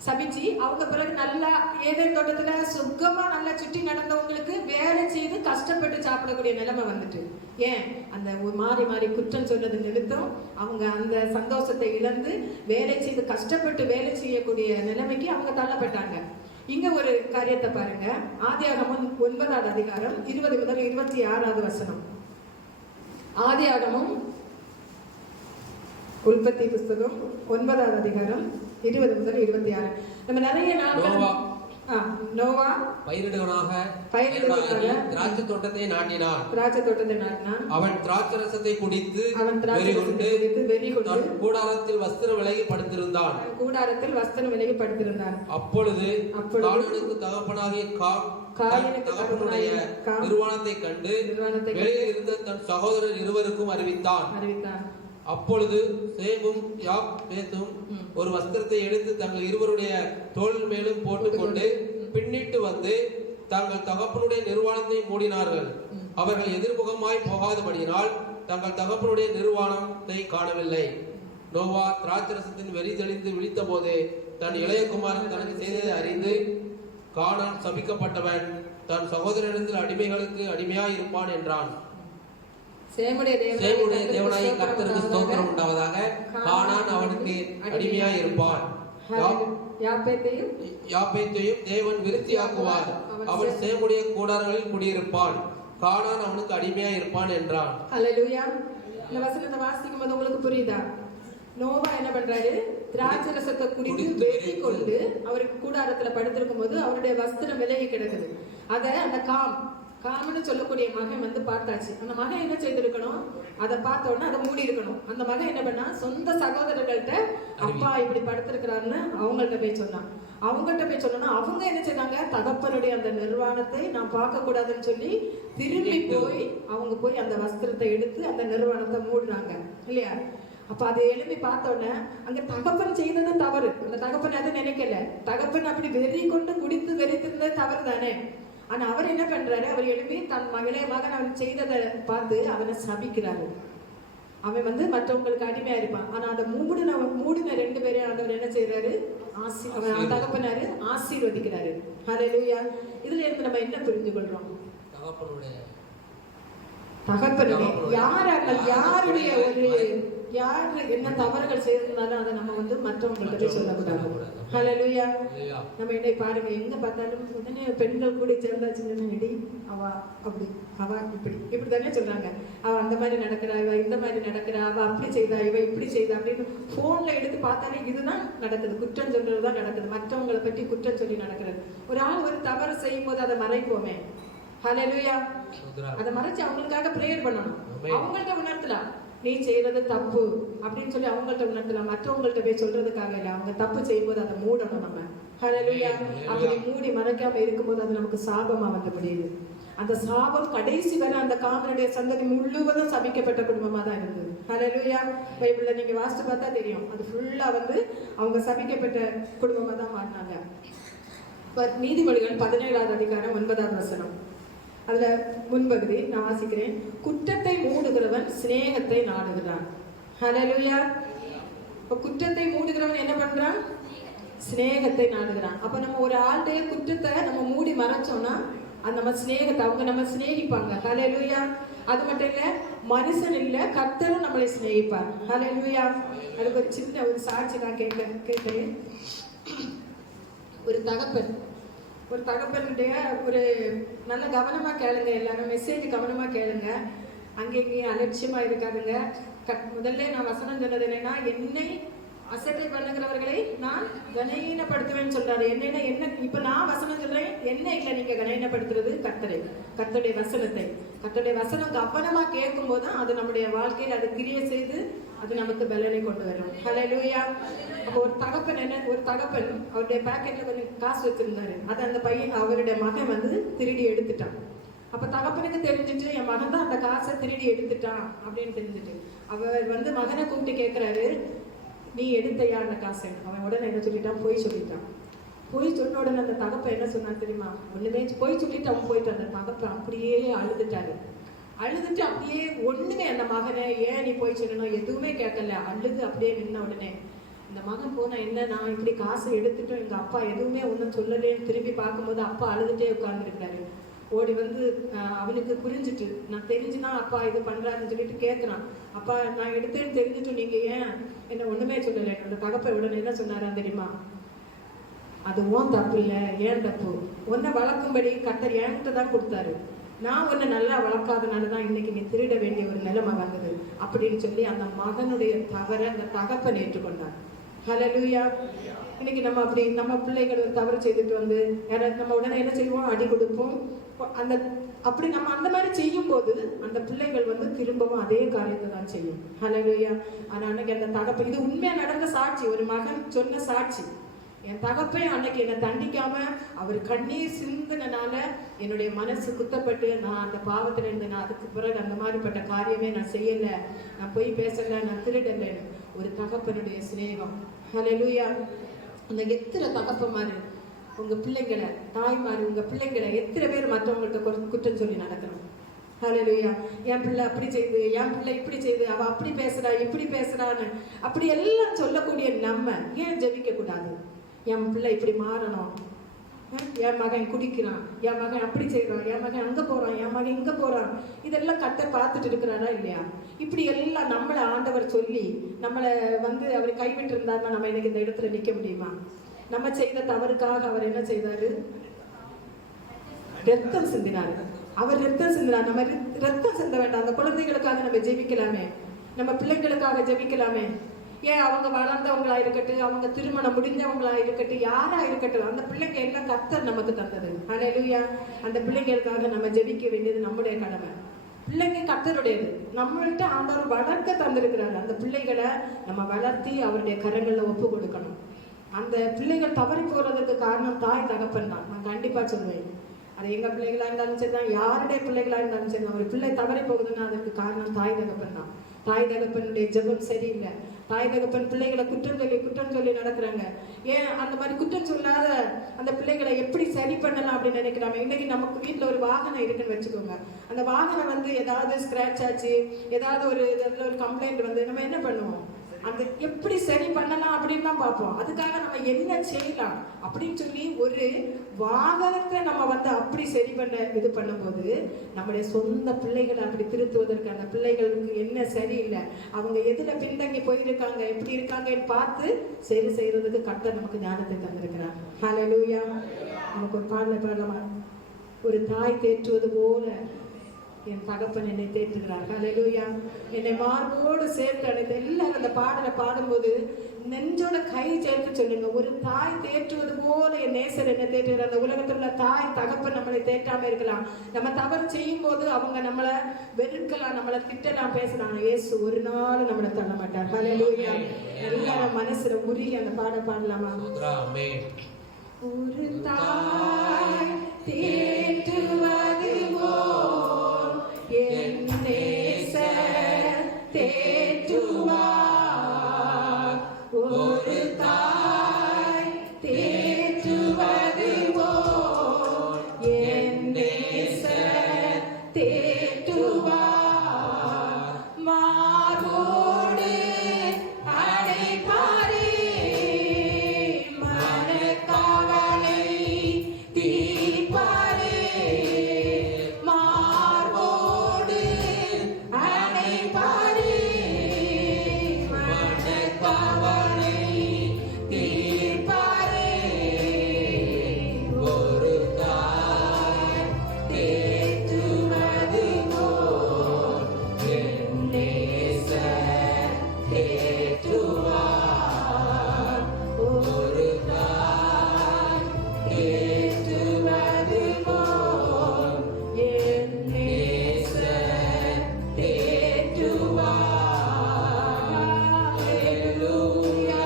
சபிச்சு அவங்க பிறகு நல்லா ஏதேன் தோட்டத்துல சுகமா நல்லா சுற்றி நடந்தவங்களுக்கு வேலை செய்து கஷ்டப்பட்டு சாப்பிடக்கூடிய நிலைமை வந்துட்டு. ஏன்? அந்த மாறி மாறி குற்றம் சொன்னது நிமித்தம் அவங்க அந்த சந்தோஷத்தை இழந்து வேலை செய்து கஷ்டப்பட்டு வேலை செய்யக்கூடிய நிலைமைக்கு அவங்க தள்ளப்பட்டாங்க. இங்க ஒரு காரியத்தை பாருங்க, ஆதியாகமம் 9வது அதிகாரம் 20 முதல் 26வது வசனம். ஆதியாகமம் உற்பத்தி புஸ்தகம் 9வது அதிகாரம் 20 முதல் 26. நம்ம நிறைய நாட்கள் நோவா பயிரிடுவனாக திராட்சை தோட்டத்தை நாட்டினான். அவன் திராட்சரசத்தை குடித்து கூடாரத்தில் வஸ்திரம் விலகி படுத்திருந்தான். அப்பொழுது கானானுக்கு தகப்பனாகிய தகப்பனுடைய நிர்வாணத்தை கண்டு வெளியில் இருந்த தன் சகோதரர் இருவருக்கும் அறிவித்தான். அப்பொழுது சேமும் யாப்பேத்தும் ஒரு வஸ்திரத்தை எடுத்து தங்கள் இருவருடைய தோள் மேலும் போட்டுக்கொண்டு பின்னிட்டு வந்து தங்கள் தகப்பனுடைய நிர்வாணத்தை மூடினார்கள். அவர்கள் எதிர்முகமாய் போகாதபடியினால் தங்கள் தகப்பனுடைய நிர்வாணத்தை காணவில்லை. நோவா திராட்சரசத்தின் வெறி தெளிந்து விழித்த போது தன் இளைய குமாரன் தனக்கு செய்ததை அறிந்து, கானான் சபிக்கப்பட்டவன், தன் சகோதரனிடத்தில் அடிமைகளுக்கு அடிமையாய் இருப்பான் என்றான். சேமுடைய தேவனாகிய கர்த்தருக்கு ஸ்தோத்திரம் உண்டாவதாக. கானான் அவனுக்கு அடிமையாய் இருப்பான். யாப்பேத்தையும் தேவன் விருத்தியாக்குவார். அவன் சேமுடைய கூடாரங்களில் குடியிருப்பான். கானான் அவனுக்கு அடிமையாய் இருப்பான் என்றான். ஹல்லேலூயா. இந்த வசனத்தை வாசிக்கும் போது உங்களுக்கு புரியுதா? நோவா என்ன பண்றாரு? திராட்சை ரசத்தை குடித்து வெட்டி கொண்டு அவருக்கு கூடாரத்துல படுத்திருக்கும் போது அவருடைய வஸ்திரம் விலகி கிடக்குது. அத அந்த காமன்னு சொல்லக்கூடிய மகன் வந்து பார்த்தாச்சு. அந்த மகன் என்ன செய்திருக்கணும்? அதை பார்த்த உடனே அதை மூடி இருக்கணும். அந்த மகன் என்ன பண்ணா, சொந்த சகோதரர்கள்ட்ட அப்பா இப்படி படுத்திருக்கிறாருன்னு அவங்கள்ட்ட போய் சொன்னான். அவங்கள்ட்ட போய் சொன்னா அவங்க என்ன செய்தாங்க? தகப்பனுடைய அந்த நிர்வாணத்தை நான் பார்க்க கூடாதுன்னு சொல்லி திரும்பி போய் அவங்க போய் அந்த வஸ்திரத்தை எடுத்து அந்த நிர்வாணத்தை மூடுறாங்க இல்லையா? அப்ப அதை எழுப்பி பார்த்த உடனே அங்க தகப்பன் செய்தது தவறு. அந்த தகப்பன் அதை நினைக்கல. தகப்பன் அப்படி வெறி கொண்டு குடித்து வெறித்திருந்தது தவறு தானே. ஆனா அவர் என்ன பண்றாரு? அவர் எழுப்பி தன் இளைய மகன் அவன் செய்ததை பார்த்து அவனை சபிக்கிறாரு. அவன் வந்து மற்றவங்களுக்கு அடிமையா இருப்பான். ஆனா அந்த மூடின 2 பேரையும் ஆண்டவர் என்ன செய்யறாரு? அவன் தகப்பனாரு ஆசீர்வதிக்கிறாரு. ஹல்லேலூயா. இதுல இருந்து நம்ம என்ன புரிந்து கொள்றோம்? தகப்பனுடைய யாருடைய யாரு என்ன தவறுகள் செய்திருந்தாலும் அதை நம்ம வந்து மற்றவங்கள்ட்ட சொல்லக்கூடாது. ஹல்லேலூயா. நம்ம என்னை பாருங்க, எங்க பார்த்தாலும் உடனே பெண்கள் கூட சேர்ந்தாச்சுன்னு நடி அவ அப்படி அவ இப்படி தானே சொல்றாங்க. அவ அந்த மாதிரி நடக்கிறா, இவ இந்த மாதிரி நடக்கிறா, அவ அப்படி செய்தா, இவ இப்படி செய்தா அப்படின்னு போன்ல எடுத்து பார்த்தாலே இதுதான் நடக்குது. குற்றம் சொல்றதுதான் நடக்குது. மற்றவங்களை பற்றி குற்றம் சொல்லி நடக்கிறது. ஒரு ஆள் ஒரு தவறு செய்யும் போது அதை மறைப்போமே. ஹல்லேலூயா. அதை மறைச்சு அவங்களுக்காக பிரேயர் பண்ணணும். அவங்கள்ட்ட உணர்த்தலாம், நீ செய்யறது தப்பு அப்படின்னு சொல்லி அவங்கள்ட்ட உணர்த்தலாம். மற்றவங்கள்ட்ட போய் சொல்றதுக்காக இல்லை. அவங்க தப்பு செய்யும் போது அதை மூடணும் நம்ம. ஹல்லேலூயா. அப்படி மூடி மறைக்காம இருக்கும்போது அது நமக்கு சாபமா வந்து முடியுது. அந்த சாபம் கடைசி வரை அந்த காமனுடைய சந்ததி முழுவதும் சபிக்கப்பட்ட குடும்பமா தான் இருந்தது. ஹல்லேலூயா. பைபிள்ல நீங்க வாசித்து பார்த்தா தெரியும். அது ஃபுல்லா வந்து அவங்க சபிக்கப்பட்ட குடும்பமா தான் மாறினாங்க. நீதிமொழிகள் 17வது அதிகாரம் 9வது வசனம். அதுல முன்பகுதி நான் வாசிக்கிறேன். குற்றத்தை மூடுகிறவன் சிநேகத்தை நாடுகிறான். ஹல்லேலூயா. இப்ப குற்றத்தை மூடுகிறவன் என்ன பண்றான்? சிநேகத்தை நாடுகிறான். அப்ப நம்ம ஒரு ஆளுடைய குற்றத்தை நம்ம மூடி மறைச்சோம்னா அந்த நம்ம சிநேகத்தை அவங்க நம்ம சிநேகிப்பாங்க. ஹல்லேலூயா. அது மட்டும் இல்ல, மனுஷன் இல்ல கர்த்தரும் நம்மளை சிநேகிப்பார். ஹல்லேலூயா. அதுக்கு ஒரு சின்ன ஒரு சாட்சி நான் கேட்டேன். ஒரு தகப்பனுடைய ஒரு நல்ல கவனமா கேளுங்க. எல்லாரும் மெசேஜ் கவனமா கேளுங்க. அங்கேயும் அலட்சியமா இருக்காதுங்க. முதல்ல நான் வசனம் சொன்னது என்னன்னா, என்னை அசட்டை பண்ணுகிறவர்களை நான் கனஈனப்படுத்துவேன்னு சொல்றாரு. என்னன்னா என்ன? இப்ப நான் வசனம் சொல்றேன், என்ன இல்ல நீங்க கனஈனப்படுத்துறது கர்த்தருடைய வசனத்தை. கர்த்தருடைய வசனம் கவனமா கேட்கும் போதுதான் அது நம்முடைய வாழ்க்கையில் அது கிரியை செய்து அது நமக்கு பலனை கொண்டு வரும். ஹல்லேலூயா. அப்போ ஒரு தகப்பன் அவருடைய பாக்கெட்ல கொஞ்சம் காசு வச்சிருந்தாரு. அது அந்த பையன் அவருடைய மகன் வந்து திருடி எடுத்துட்டான். அப்ப தகப்பனுக்கு தெரிஞ்சிட்டு என் மகன் தான் அந்த காசை திருடி எடுத்துட்டான் அப்படின்னு தெரிஞ்சிட்டு அவர் வந்து மகனை கூப்பிட்டு கேட்கிறாரு, நீ எடுத்தையா அந்த காசை? அவன் உடனே என்ன சொல்லிட்டான்? போய் சொல்லிட்டான். போய் சொன்ன உடனே அந்த தகப்பன் என்ன சொன்னான் தெரியுமா? ஒண்ணுமே போய் சொல்லிட்டு அவன் போயிட்டு அந்த தகப்பன் அப்படியே அழுதுட்டு அப்படியே ஒண்ணுமே அந்த மகனை ஏன் நீ போய் சொல்லணும் எதுவுமே கேட்கல. அழுது அப்படியே நின்ன உடனே இந்த மகன் போனா என்ன, நான் இப்படி காசை எடுத்துட்டோம், எங்க அப்பா எதுவுமே ஒன்றும் சொல்லலேன்னு திரும்பி பார்க்கும்போது அப்பா அழுதுட்டே உட்கார்ந்துருக்காரு. ஓடி வந்து அவனுக்கு புரிஞ்சுட்டு, நான் தெரிஞ்சுதான் அப்பா இது பண்றாருன்னு சொல்லிட்டு கேட்கறான். அப்பா நான் எடுத்தேன்னு தெரிஞ்சுட்டு நீங்க ஏன் என்ன ஒண்ணுமே சொல்லலை? அந்த தகப்பை உடனே என்ன சொன்னாரா தெரியுமா? அது உன் தப்பு இல்லை, ஏன் தப்பு. உன்னை வளர்க்கும்படி கர்த்தர் என்கிட்ட தான் கொடுத்தாரு. நான் உன்னை நல்லா வளர்க்காதனாலதான் இன்னைக்கு நீ திருட வேண்டிய ஒரு நிலைமை வந்தது அப்படின்னு சொல்லி அந்த மகனுடைய தவறை அந்த தகப்பன் ஏற்றுக்கொண்டார். ஹல்லேலூயா. இன்னைக்கு நம்ம அப்படி நம்ம பிள்ளைகள் ஒரு தவறு செய்துட்டு வந்து யாராவது நம்ம உடனே என்ன செய்வோம்? அடி கொடுப்போம். அப்படி நம்ம அந்த மாதிரி செய்யும் போது அந்த பிள்ளைகள் வந்து திரும்பவும் அதே காரியத்தை தான் செய்யும். ஹல்லேலூயா. ஆனா அன்னைக்கு அந்த தகப்பன், இது உண்மையா நடந்த சாட்சி, ஒரு மகன் சொன்ன சாட்சி. என் தகப்பன் அன்னைக்கு என்னை தண்டிக்காம அவர் கண்ணீர் சிந்தினால என்னுடைய மனசு குத்தப்பட்டு நான் அந்த பாவத்துல இருந்து நான் அதுக்கு பிறகு அந்த மாதிரிப்பட்ட காரியமே நான் செய்யல, நான் போய் பேசல, நான் திருடல. ஒரு தகப்பனுடைய சிநேகம். ஹல்லேலூயா. அந்த எத்தனை தகப்பமாரு உங்க பிள்ளைங்களை, தாய்மாரு உங்க பிள்ளைங்களை எத்தனை பேர் மற்றவங்கள்ட்ட குற்றம் சொல்லி நடக்கிறோம். ஹல்லேலூயா. என் பிள்ளை அப்படி செய்து, என் பிள்ளை இப்படி செய்து, அவ அப்படி பேசுறா இப்படி பேசுறான்னு அப்படி எல்லாம் சொல்லக்கூடிய நம்ம ஏன் ஜெபிக்க கூடாது? என் பிள்ளை இப்படி மாறணும், என் மகன் குடிக்கிறான், என் மகன் அப்படி செய்யறான், என் மகன் அங்க போறான், என் மகன் இங்க போறான், இதெல்லாம் கர்த்தர் பார்த்துட்டு இருக்கிறாரா இல்லையா? இப்படி எல்லாம் நம்மளை ஆண்டவர் சொல்லி நம்மளை அவர் கைவிட்டு இருந்தாருன்னா நம்ம எனக்கு இந்த இடத்துல நிக்க முடியுமா? நம்ம செய்த தவறுக்காக அவர் என்ன செய்தாரு? ரத்தம் சிந்தினாரு. அவர் ரத்தம் சிந்தினார். நம்ம ரத்தம் சிந்த வேண்டாம். அந்த குழந்தைகளுக்காக நம்ம ஜெபிக்கலாமே, நம்ம பிள்ளைங்களுக்காக ஜெபிக்கலாமே. ஏன் அவங்க வளர்ந்தவங்களா இருக்கட்டும், அவங்க திருமணம் முடிஞ்சவங்களா இருக்கட்டும், யாரா இருக்கட்டும், அந்த பிள்ளைங்க எல்லாம் கர்த்தர் நமக்கு தந்தது. ஹல்லேலூயா. அந்த பிள்ளைங்களுக்காக நம்ம ஜெபிக்க வேண்டியது நம்முடைய கடமை. பிள்ளைங்க கர்த்தருடையது. நம்மள்கிட்ட ஆண்டவர் வளர்க்க தந்திருக்கிறாரு. அந்த பிள்ளைகளை நம்ம வளர்த்தி அவருடைய கரங்கள்ல ஒப்பு கொடுக்கணும். அந்த பிள்ளைகள் தவறி போறதுக்கு காரணம் தாய் தகப்பன் தான். நான் கண்டிப்பா சொல்லுவேன். அது எங்க பிள்ளைகளா இருந்தாலும் சரி தான், யாருடைய பிள்ளைகளா இருந்தாலும் சரி, ஒரு பிள்ளை தவறி போகுதுன்னா அதற்கு காரணம் தாய் தகப்பன் தான். தாய் தகப்பனுடைய ஜெபம் சரியில்லை. தாய் தகப்பன் பிள்ளைகளை குற்றம் சொல்லி நடக்கிறாங்க. ஏன் அந்த மாதிரி குற்றம் சொல்லாத அந்த பிள்ளைகளை எப்படி சரி பண்ணலாம் அப்படின்னு நினைக்கிறாங்க. இன்னைக்கு நமக்கு வீட்டுல ஒரு வாகனம் இருக்குன்னு வச்சுக்கோங்க. அந்த வாகனம் ஏதாவது ஸ்கிராச் ஆச்சு, ஏதாவது ஒரு கம்ப்ளைண்ட் நம்ம என்ன பண்ணுவோம்? அந்த எப்படி சரி பண்ணலாம் அப்படின்னு தான் பார்ப்போம். அதுக்காக நம்ம என்ன செய்யலாம் அப்படின்னு சொல்லி ஒரு வாகனத்தை நம்ம அப்படி சரி பண்ண இது பண்ணும்போது நம்முடைய சொந்த பிள்ளைகளை அப்படி திருத்துவதற்கு, அந்த பிள்ளைகளுக்கு என்ன சரியில்லை, அவங்க எதுல பின்தங்கி போயிருக்காங்க, எப்படி இருக்காங்கன்னு பார்த்து சரி செய்யறதுக்கு கர்த்தர் நமக்கு ஞானத்தை தந்திருக்கிறார். ஹல்லேலூயா. நமக்கு ஒரு பாடலாமா? ஒரு தாய் தேற்றுவது போல என் தகப்பன் என்னை தேற்றுகிறார். ஹல்லேலூயா. என்னை மார்போடு சேர்த்து அடைந்த எல்லாரும் அந்த பாடலை பாடும்போது நெஞ்சோட கை சேர்த்து சொல்லுங்க. ஒரு தாய் தேற்றுவது போல என் நேசர் என்னை தேற்றுகிறார். அந்த உலகத்தில் உள்ள தாய் தகப்பன் நம்மளை தேற்றாம இருக்கலாம். நம்ம தவறு செய்யும் போது அவங்க நம்மளை வெறுக்கலாம், நம்மளை திட்டலாம், பேசலாம். இயேசு ஒரு நாள் நம்மளை தள்ள மாட்டார். ஹல்லேலூயா. எல்லாரும் மனசுல உருகி அந்த பாடலாமா? ஒரு தாய் தேற்றுவது போல் என் நேசர் தேற்றுவார். ஒரு தாய் தேற்றுவது போல் என் நேசர் தேற்றுவார். மார்போடு அழைப்பாரே, மனக்கவலை தீர்ப்பாரே. மார்போடு அழைப்பாரே, மனக்கவலை தீர்ப்பாரே. ஒரு தாய் தேற்றுவது போல் என் நேசர் தேற்றுவார். ஒரு தாய் தேற்றுவது போல் என் நேசர் தேற்றுவார். ஹல்லேலூயா.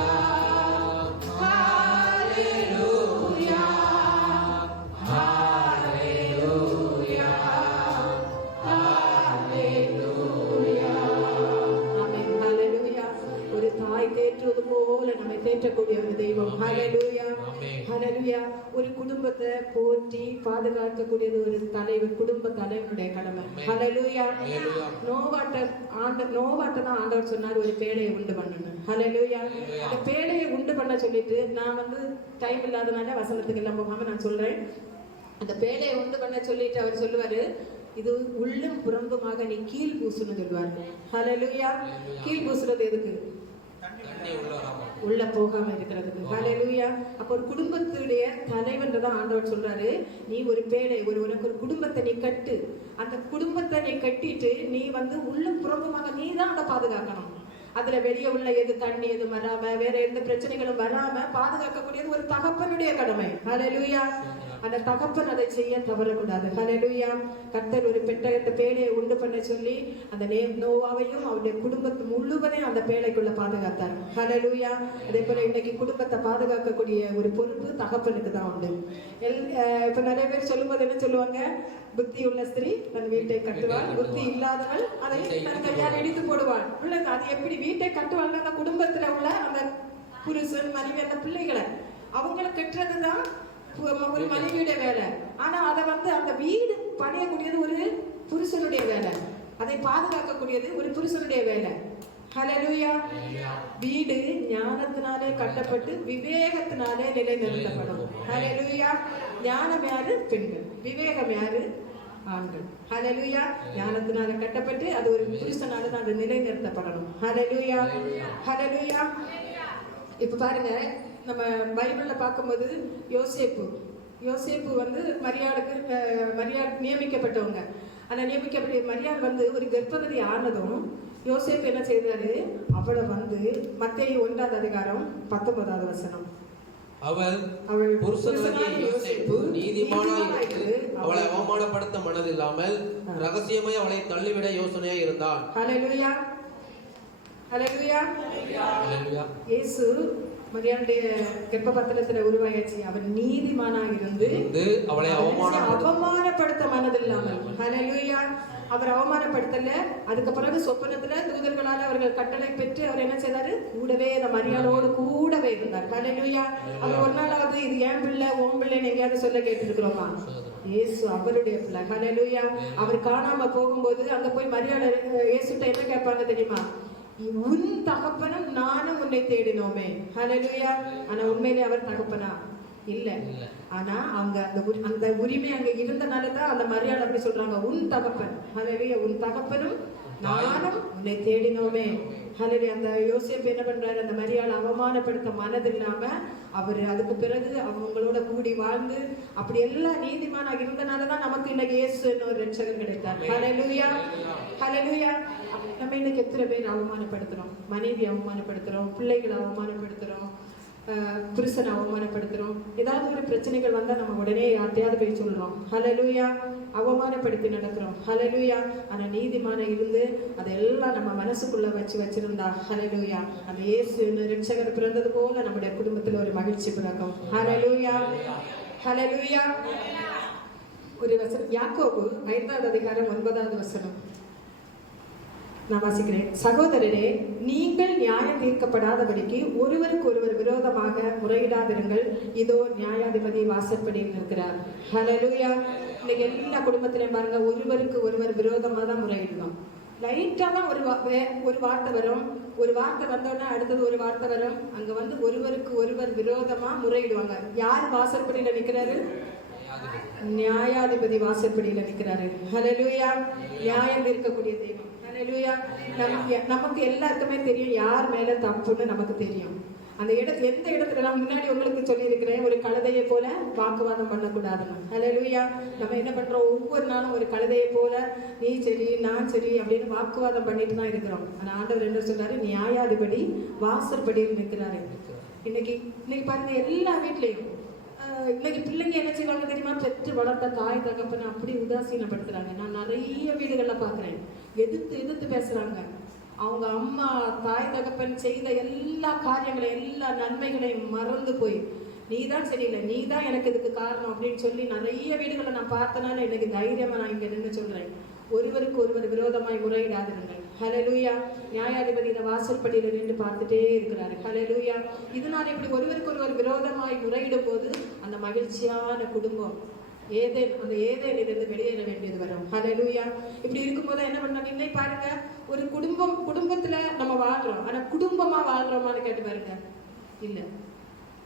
ஹல்லேலூயா. ஹல்லேலூயா. ஹல்லேலூயா. ஆமென். ஹல்லேலூயா. ஒரு தாய் தேற்றுவது போல நம்மை தேற்றக்கூடிய ஒரு தெய்வம். ஹல்லேலூயா. ஹல்லேலூயா. ஒரு குடும்பத்தை போற்றி பாதுகாக்கக்கூடியது ஒரு தலைவர், குடும்ப தலைவனுடைய கடமை. ஹல்லேலூயா. நோவாட்ட தான் ஆண்டவர் சொன்னார் ஒரு பேழையை உண்டு பண்ணணும். ஹல்லேலூயா. அந்த பேழையை உண்டு பண்ண சொல்லிட்டு நான் டைம் இல்லாதனால வசனத்துக்கு எல்லாம் போகாம நான் சொல்றேன். அந்த பேழையை உண்டு பண்ண சொல்லிட்டு அவர் சொல்லுவாரு, இது உள்ளும் புறம்புமாக நீ கீழ் பூசுன்னு சொல்லுவாரு. ஹல்லேலூயா. கீழ் பூசுறது எதுக்கு? உள்ள போகாம இருக்கிறதுக்கு. ஹல்லேலூயா. அப்ப ஒரு குடும்பத்துடைய தலைவன் தான் ஆண்டவர் சொல்றாரு, நீ ஒரு பேழை, உனக்கு ஒரு குடும்பத்தை நீ கட்டு. அந்த குடும்பத்தை நீ கட்டிட்டு நீ உள்ளும் புறம்புமாக நீ தான் அதை பாதுகாக்கணும். அதுல வெளியே உள்ள எது தண்ணி எது வராம வேற எந்த பிரச்சனைகளும் வராம பாதுகாக்கக்கூடியது ஒரு தகப்பனுடைய கடமை. ஹல்லேலூயா. அந்த தகப்பன் அதை செய்ய தவறக்கூடாது. ஹல்லேலூயா. கர்த்தர் ஒரு பெட்டகத்தை பேழையை உண்டு பண்ண சொல்லி அந்த நோவாவையும் அவருடைய குடும்பத்தை முழுவதையும் அந்த பேழைக்குள்ள பாதுகாத்தார். ஹல்லேலூயா. அதே போல இன்னைக்கு குடும்பத்தை பாதுகாக்கக்கூடிய ஒரு பொறுப்பு தகப்பனுக்கு தான் உண்டு. இப்ப நிறைய பேர் சொல்லும்போது என்ன சொல்லுவாங்க, புத்தி உள்ள ஸ்திரீ தன் வீட்டை கட்டுவாள், புத்தி இல்லாதவள் அதை தன் கையால் இடித்து போடுவாள். அது எப்படி வீட்டை கட்டுவாள்? அந்த குடும்பத்துல உள்ள அந்த புருஷன் மனைவி அந்த பிள்ளைகளை அவங்களை கட்டுறதுதான் ஒரு மனைவியுடைய வேலை. ஆனா அதை அந்த வீடு பணியக்கூடியது ஒரு புருஷனுடைய வேலை, அதை பாதுகாக்கக்கூடியது ஒரு புருஷனுடைய வேலை. ஹல்லேலூயா. வீடு ஞானத்தினாலே கட்டப்பட்டு விவேகத்தினாலே நிலைநிறுத்தப்படும். ஹல்லேலூயா. ஞானம் யாரு? பெண்கள். விவேகம் யாரு? ஆண்கள். ஹல்லேலூயா. ஞானத்தினால கட்டப்பட்டு அது ஒரு புருஷனால தான் அது நிலைநிறுத்தப்படணும். ஹல்லேலூயா. ஹல்லேலூயா. இப்ப பாருங்க, நம்ம பைபிள்ல பார்க்கும்போது யோசேப்பு மரியாள் நியமிக்கப்பட்டவங்க. ஆனா நியமிக்கப்பட்ட மரியாள் ஒரு கர்ப்பவதி ஆனதும் யோசேப்பு என்ன செய்தாரு? அவளை மத்தேயு 1 அதிகாரம் 19 வசனம், அவள் புருஷனாகிய யோசேப்பு நீதிமானாயிருந்து அவளை அவமானப்படுத்த மனதில்லாமல் ரகசியமாய் அவளை தள்ளிவிட யோசனையாய் இருந்தான். ஹல்லேலூயா. ஹல்லேலூயா. ஹல்லேலூயா. இயேசு மரியாளுடைய கர்ப்பபத்திரத்துல உருவாயாச்சு. அவன் நீதிமானாக இருந்து அவளை அவமானப்படுத்த மனதில்லாமல். ஹல்லேலூயா. அவர் அவமானப்படுத்தல. அதுக்கு பிறகு சொப்பனத்துல தூதர்களால் அவர்கள் கட்டளை பெற்று அவர் என்ன செய்தாரு? கூடவே அந்த மரியாளோடு கூடவே இருந்தார். ஹல்லேலூயா. அவர் ஒரு நாளாவது இது என் பிள்ளை உன் பிள்ளைன்னு எங்கேயாவது சொல்ல கேட்டிருக்கிறோமா? இயேசு அவருடைய பிள்ளை. ஹல்லேலூயா. அவர் காணாம போகும்போது அங்க போய் மரியாதை இயேசுட்ட என்ன கேட்பாங்க தெரியுமா? உன் தகப்பனும் நானும் உன்னை தேடினோமே. ஹல்லேலூயா. ஆனா உண்மையிலே அவர் தகப்பனா? இல்ல. ஆனா அவங்க அந்த உரிமை அங்க இருந்தனாலதான் அந்த மரியாதை அப்படி சொல்றாங்க, உன் தகப்பன். ஹல்லேலூயா. உன் தகப்பனும் நானும் உன்னை தேடினோமே. ஹல்லேலூயா. அந்த யோசேப்பு என்ன பண்றாரு? அந்த மரியாதை அவமானப்படுத்த மனதில்லாம அவர் அதுக்கு பிறகு அவங்களோட கூடி வாழ்ந்து அப்படி எல்லாம் நீதிமானாக இருந்தனாலதான் நமக்கு இன்னைக்கு இயேசு ஒரு ரட்சகர் கிடைத்தார். ஹல்லேலூயா. ஹல்லேலூயா. நம்ம இன்னைக்கு எத்தனை பேர் அவமானப்படுத்துறோம்? மனைவி அவமானப்படுத்துறோம், பிள்ளைகளை அவமானப்படுத்துறோம், புருஷனை அவமானப்படுத்துறோம். ஏதாவது ஒரு பிரச்சனைகள் வந்தா நம்ம உடனே யார்ட்டையாவது போய் சொல்றோம். ஹல்லேலூயா. அவமானப்படுத்தி நடக்கிறோம். ஹல்லேலூயா. ஆனா நீதிமான இருந்து அதெல்லாம் நம்ம மனசுக்குள்ள வச்சிருந்தா ஹல்லேலூயா, அந்த இயேசு ரட்சகர் பிறந்தது போல நம்முடைய குடும்பத்துல ஒரு மகிழ்ச்சி பிறக்கும். ஹல்லேலூயா. ஹல்லேலூயா. ஒரு வசனம், யாக்கோபு 5 அதிகாரம் 9 வசனம் நான் வாசிக்கிறேன். சகோதரரே, நீங்கள் நியாயம் தீர்க்கப்படாதபடிக்கு ஒருவருக்கு ஒருவர் விரோதமாக முறையிடாதிருங்கள், இதோ நியாயாதிபதி வாசற்படியில் இருக்கிறார். ஹல்லேலூயா. இன்னைக்கு எல்லா குடும்பத்திலையும் பாருங்க, ஒருவருக்கு ஒருவர் விரோதமா தான் முறையிடணும். லைட்டா தான் ஒரு வார்த்தை வரும், ஒரு வார்த்தை வந்தோன்னா அடுத்தது ஒரு வார்த்தை வரும். அங்க ஒருவருக்கு ஒருவர் விரோதமா முறையிடுவாங்க. யார் வாசற்படியில நிக்கிறாரு? நியாயாதிபதி வாசற்படியில நிக்கிறாரு. ஹல்லேலூயா. நியாயம் தீர்க்கக்கூடிய தெய்வம். ஹல்லேலூயா. நமக்கு எல்லாருக்குமே தெரியும் யார் மேல தப்புன்னு நமக்கு தெரியும். அந்த எந்த இடத்துல நான் முன்னாடி உங்களுக்கு சொல்லி இருக்கிறேன், ஒரு கழுதையை போல வாக்குவாதம் பண்ணக்கூடாதுன்னு. ஹல்லேலூயா. நம்ம என்ன பண்றோம்? ஒவ்வொரு நாளும் ஒரு கழுதையை போல நீ சரி நான் சரி அப்படின்னு வாக்குவாதம் பண்ணிட்டு தான் இருக்கிறோம். ஆனா ஆண்டவர் என்ன சொல்றாரு? நியாயாதிபதி வாசற்படியில் நிற்கிறாரு. இன்னைக்கு பாருங்க, எல்லா வீட்லயும் இன்னைக்கு பிள்ளைங்க என்ன செய்வாங்க தெரியுமா? பெற்று வளர்த்த தாய் தகப்பனை அப்படி உதாசீனப்படுத்துறாங்க. நான் நிறைய வீடுகள்ல பாக்குறேன், எதிர்த்து பேசுறாங்க. அவங்க அம்மா தாய் தகப்பன் செய்த எல்லா காரியங்களையும் எல்லா நன்மைகளையும் மறந்து போய் நீதான் சரியில்லை, நீதான் எனக்கு இதுக்கு காரணம் அப்படின்னு சொல்லி நிறைய வீடுகளை நான் பார்த்தனால இன்னைக்கு தைரியமா நான் இங்க நின்று சொல்றேன், ஒருவருக்கு ஒருவர் விரோதமாய் முறையிடாதிருங்கள். ஹல்லேலூயா. நியாயாதிபதி இந்த வாசற்படியில நின்று பார்த்துட்டே இருக்கிறாரு. ஹல்லேலூயா. இதனால இப்படி ஒருவருக்கு ஒருவர் விரோதமாய் முறையிடும் போது அந்த மகிழ்ச்சியான குடும்பம் ஏதேனிலிருந்து வெளியேற வேண்டியது வரும். ஹல்லேலூயா. இப்படி இருக்கும்போது என்ன பண்ணாங்க? இன்னைக்கு பாருங்க, ஒரு குடும்பத்துல நம்ம வாழ்றோம், ஆனா குடும்பமா வாழ்றோமான்னு கேட்டு பாருங்க. இல்ல.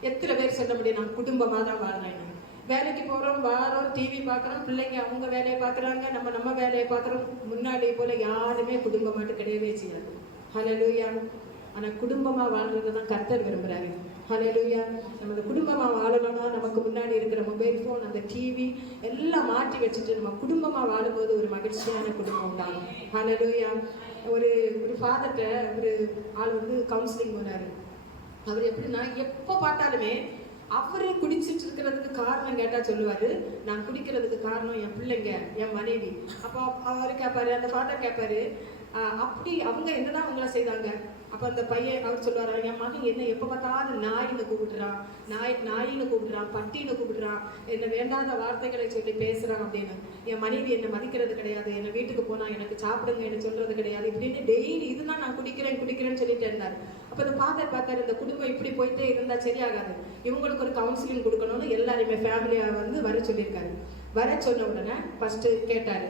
எத்தனை பேர் சொல்ல முடியும் நான் குடும்பமா தான் வாழ்றேன்? வேலைக்கு போறோம், வாரோம், டிவி பார்க்குறோம், பிள்ளைங்க அவங்க வேலையை பார்க்குறாங்க, நம்ம வேலையை பார்க்குறோம். முன்னாடி போல யாருமே குடும்பமாட்டு கிடையவே செய்யாது. ஹல்லேலூயா. ஆனா குடும்பமா வாழ்றது தான் கர்த்தர் விரும்புறாரு. ஹல்லேலூயா. நம்ம குடும்பமா வாழணும்னா நமக்கு முன்னாடி இருக்கிற மொபைல் போன், அந்த டிவி எல்லாம் மாற்றி வச்சுட்டு நம்ம குடும்பமா வாழும்போது ஒரு மகிழ்ச்சியான குடும்பம் உண்டாகும். ஹல்லேலூயா. ஒரு ஒரு ஃபாதர்கிட்ட ஒரு ஆள் வந்து கவுன்சிலிங் போனாரு. அவர் எப்படின்னா எப்போ பார்த்தாலுமே அவரு குடிச்சிட்டு இருக்கிறதுக்கு காரணம் கேட்டா சொல்லுவாரு, நான் குடிக்கிறதுக்கு காரணம் என் பிள்ளைங்க, என் மனைவி. அப்போ அவரு கேட்பாரு, அந்த ஃபாதர் கேட்பாரு, அப்படி அவங்க என்னதான் உங்களை செய்தாங்க? அப்ப அந்த பையன் அவர் சொல்லுவாரு, என் மகன் என்ன எப்ப பார்த்தாலும் நாயின்னு கூப்பிடுறான், நாயின்னு கூப்பிடுறான், பட்டின்னு கூப்பிடுறான், என்ன வேண்டாத வார்த்தைகளை சொல்லி பேசுறான் அப்படின்னு. என் மனைவி என்னை மதிக்கிறது கிடையாது, என்னை வீட்டுக்கு போனா எனக்கு சாப்பிடுங்க என்ன சொல்றது கிடையாது, இப்படின்னு டெய்லி இதுதான் நான் குடிக்கிறேன்னு சொல்லிட்டு இருந்தாரு. அப்ப அந்த ஃபாதர் பார்த்தாரு, இந்த குடும்பம் இப்படி போயிட்டே இருந்தா சரியாகாது, இவங்களுக்கு ஒரு கவுன்சிலிங் கொடுக்கணும்னு எல்லாருமே ஃபேமிலியா வந்து வர சொல்லியிருக்காரு. வர சொன்ன உடனே ஃபர்ஸ்ட் கேட்டாரு,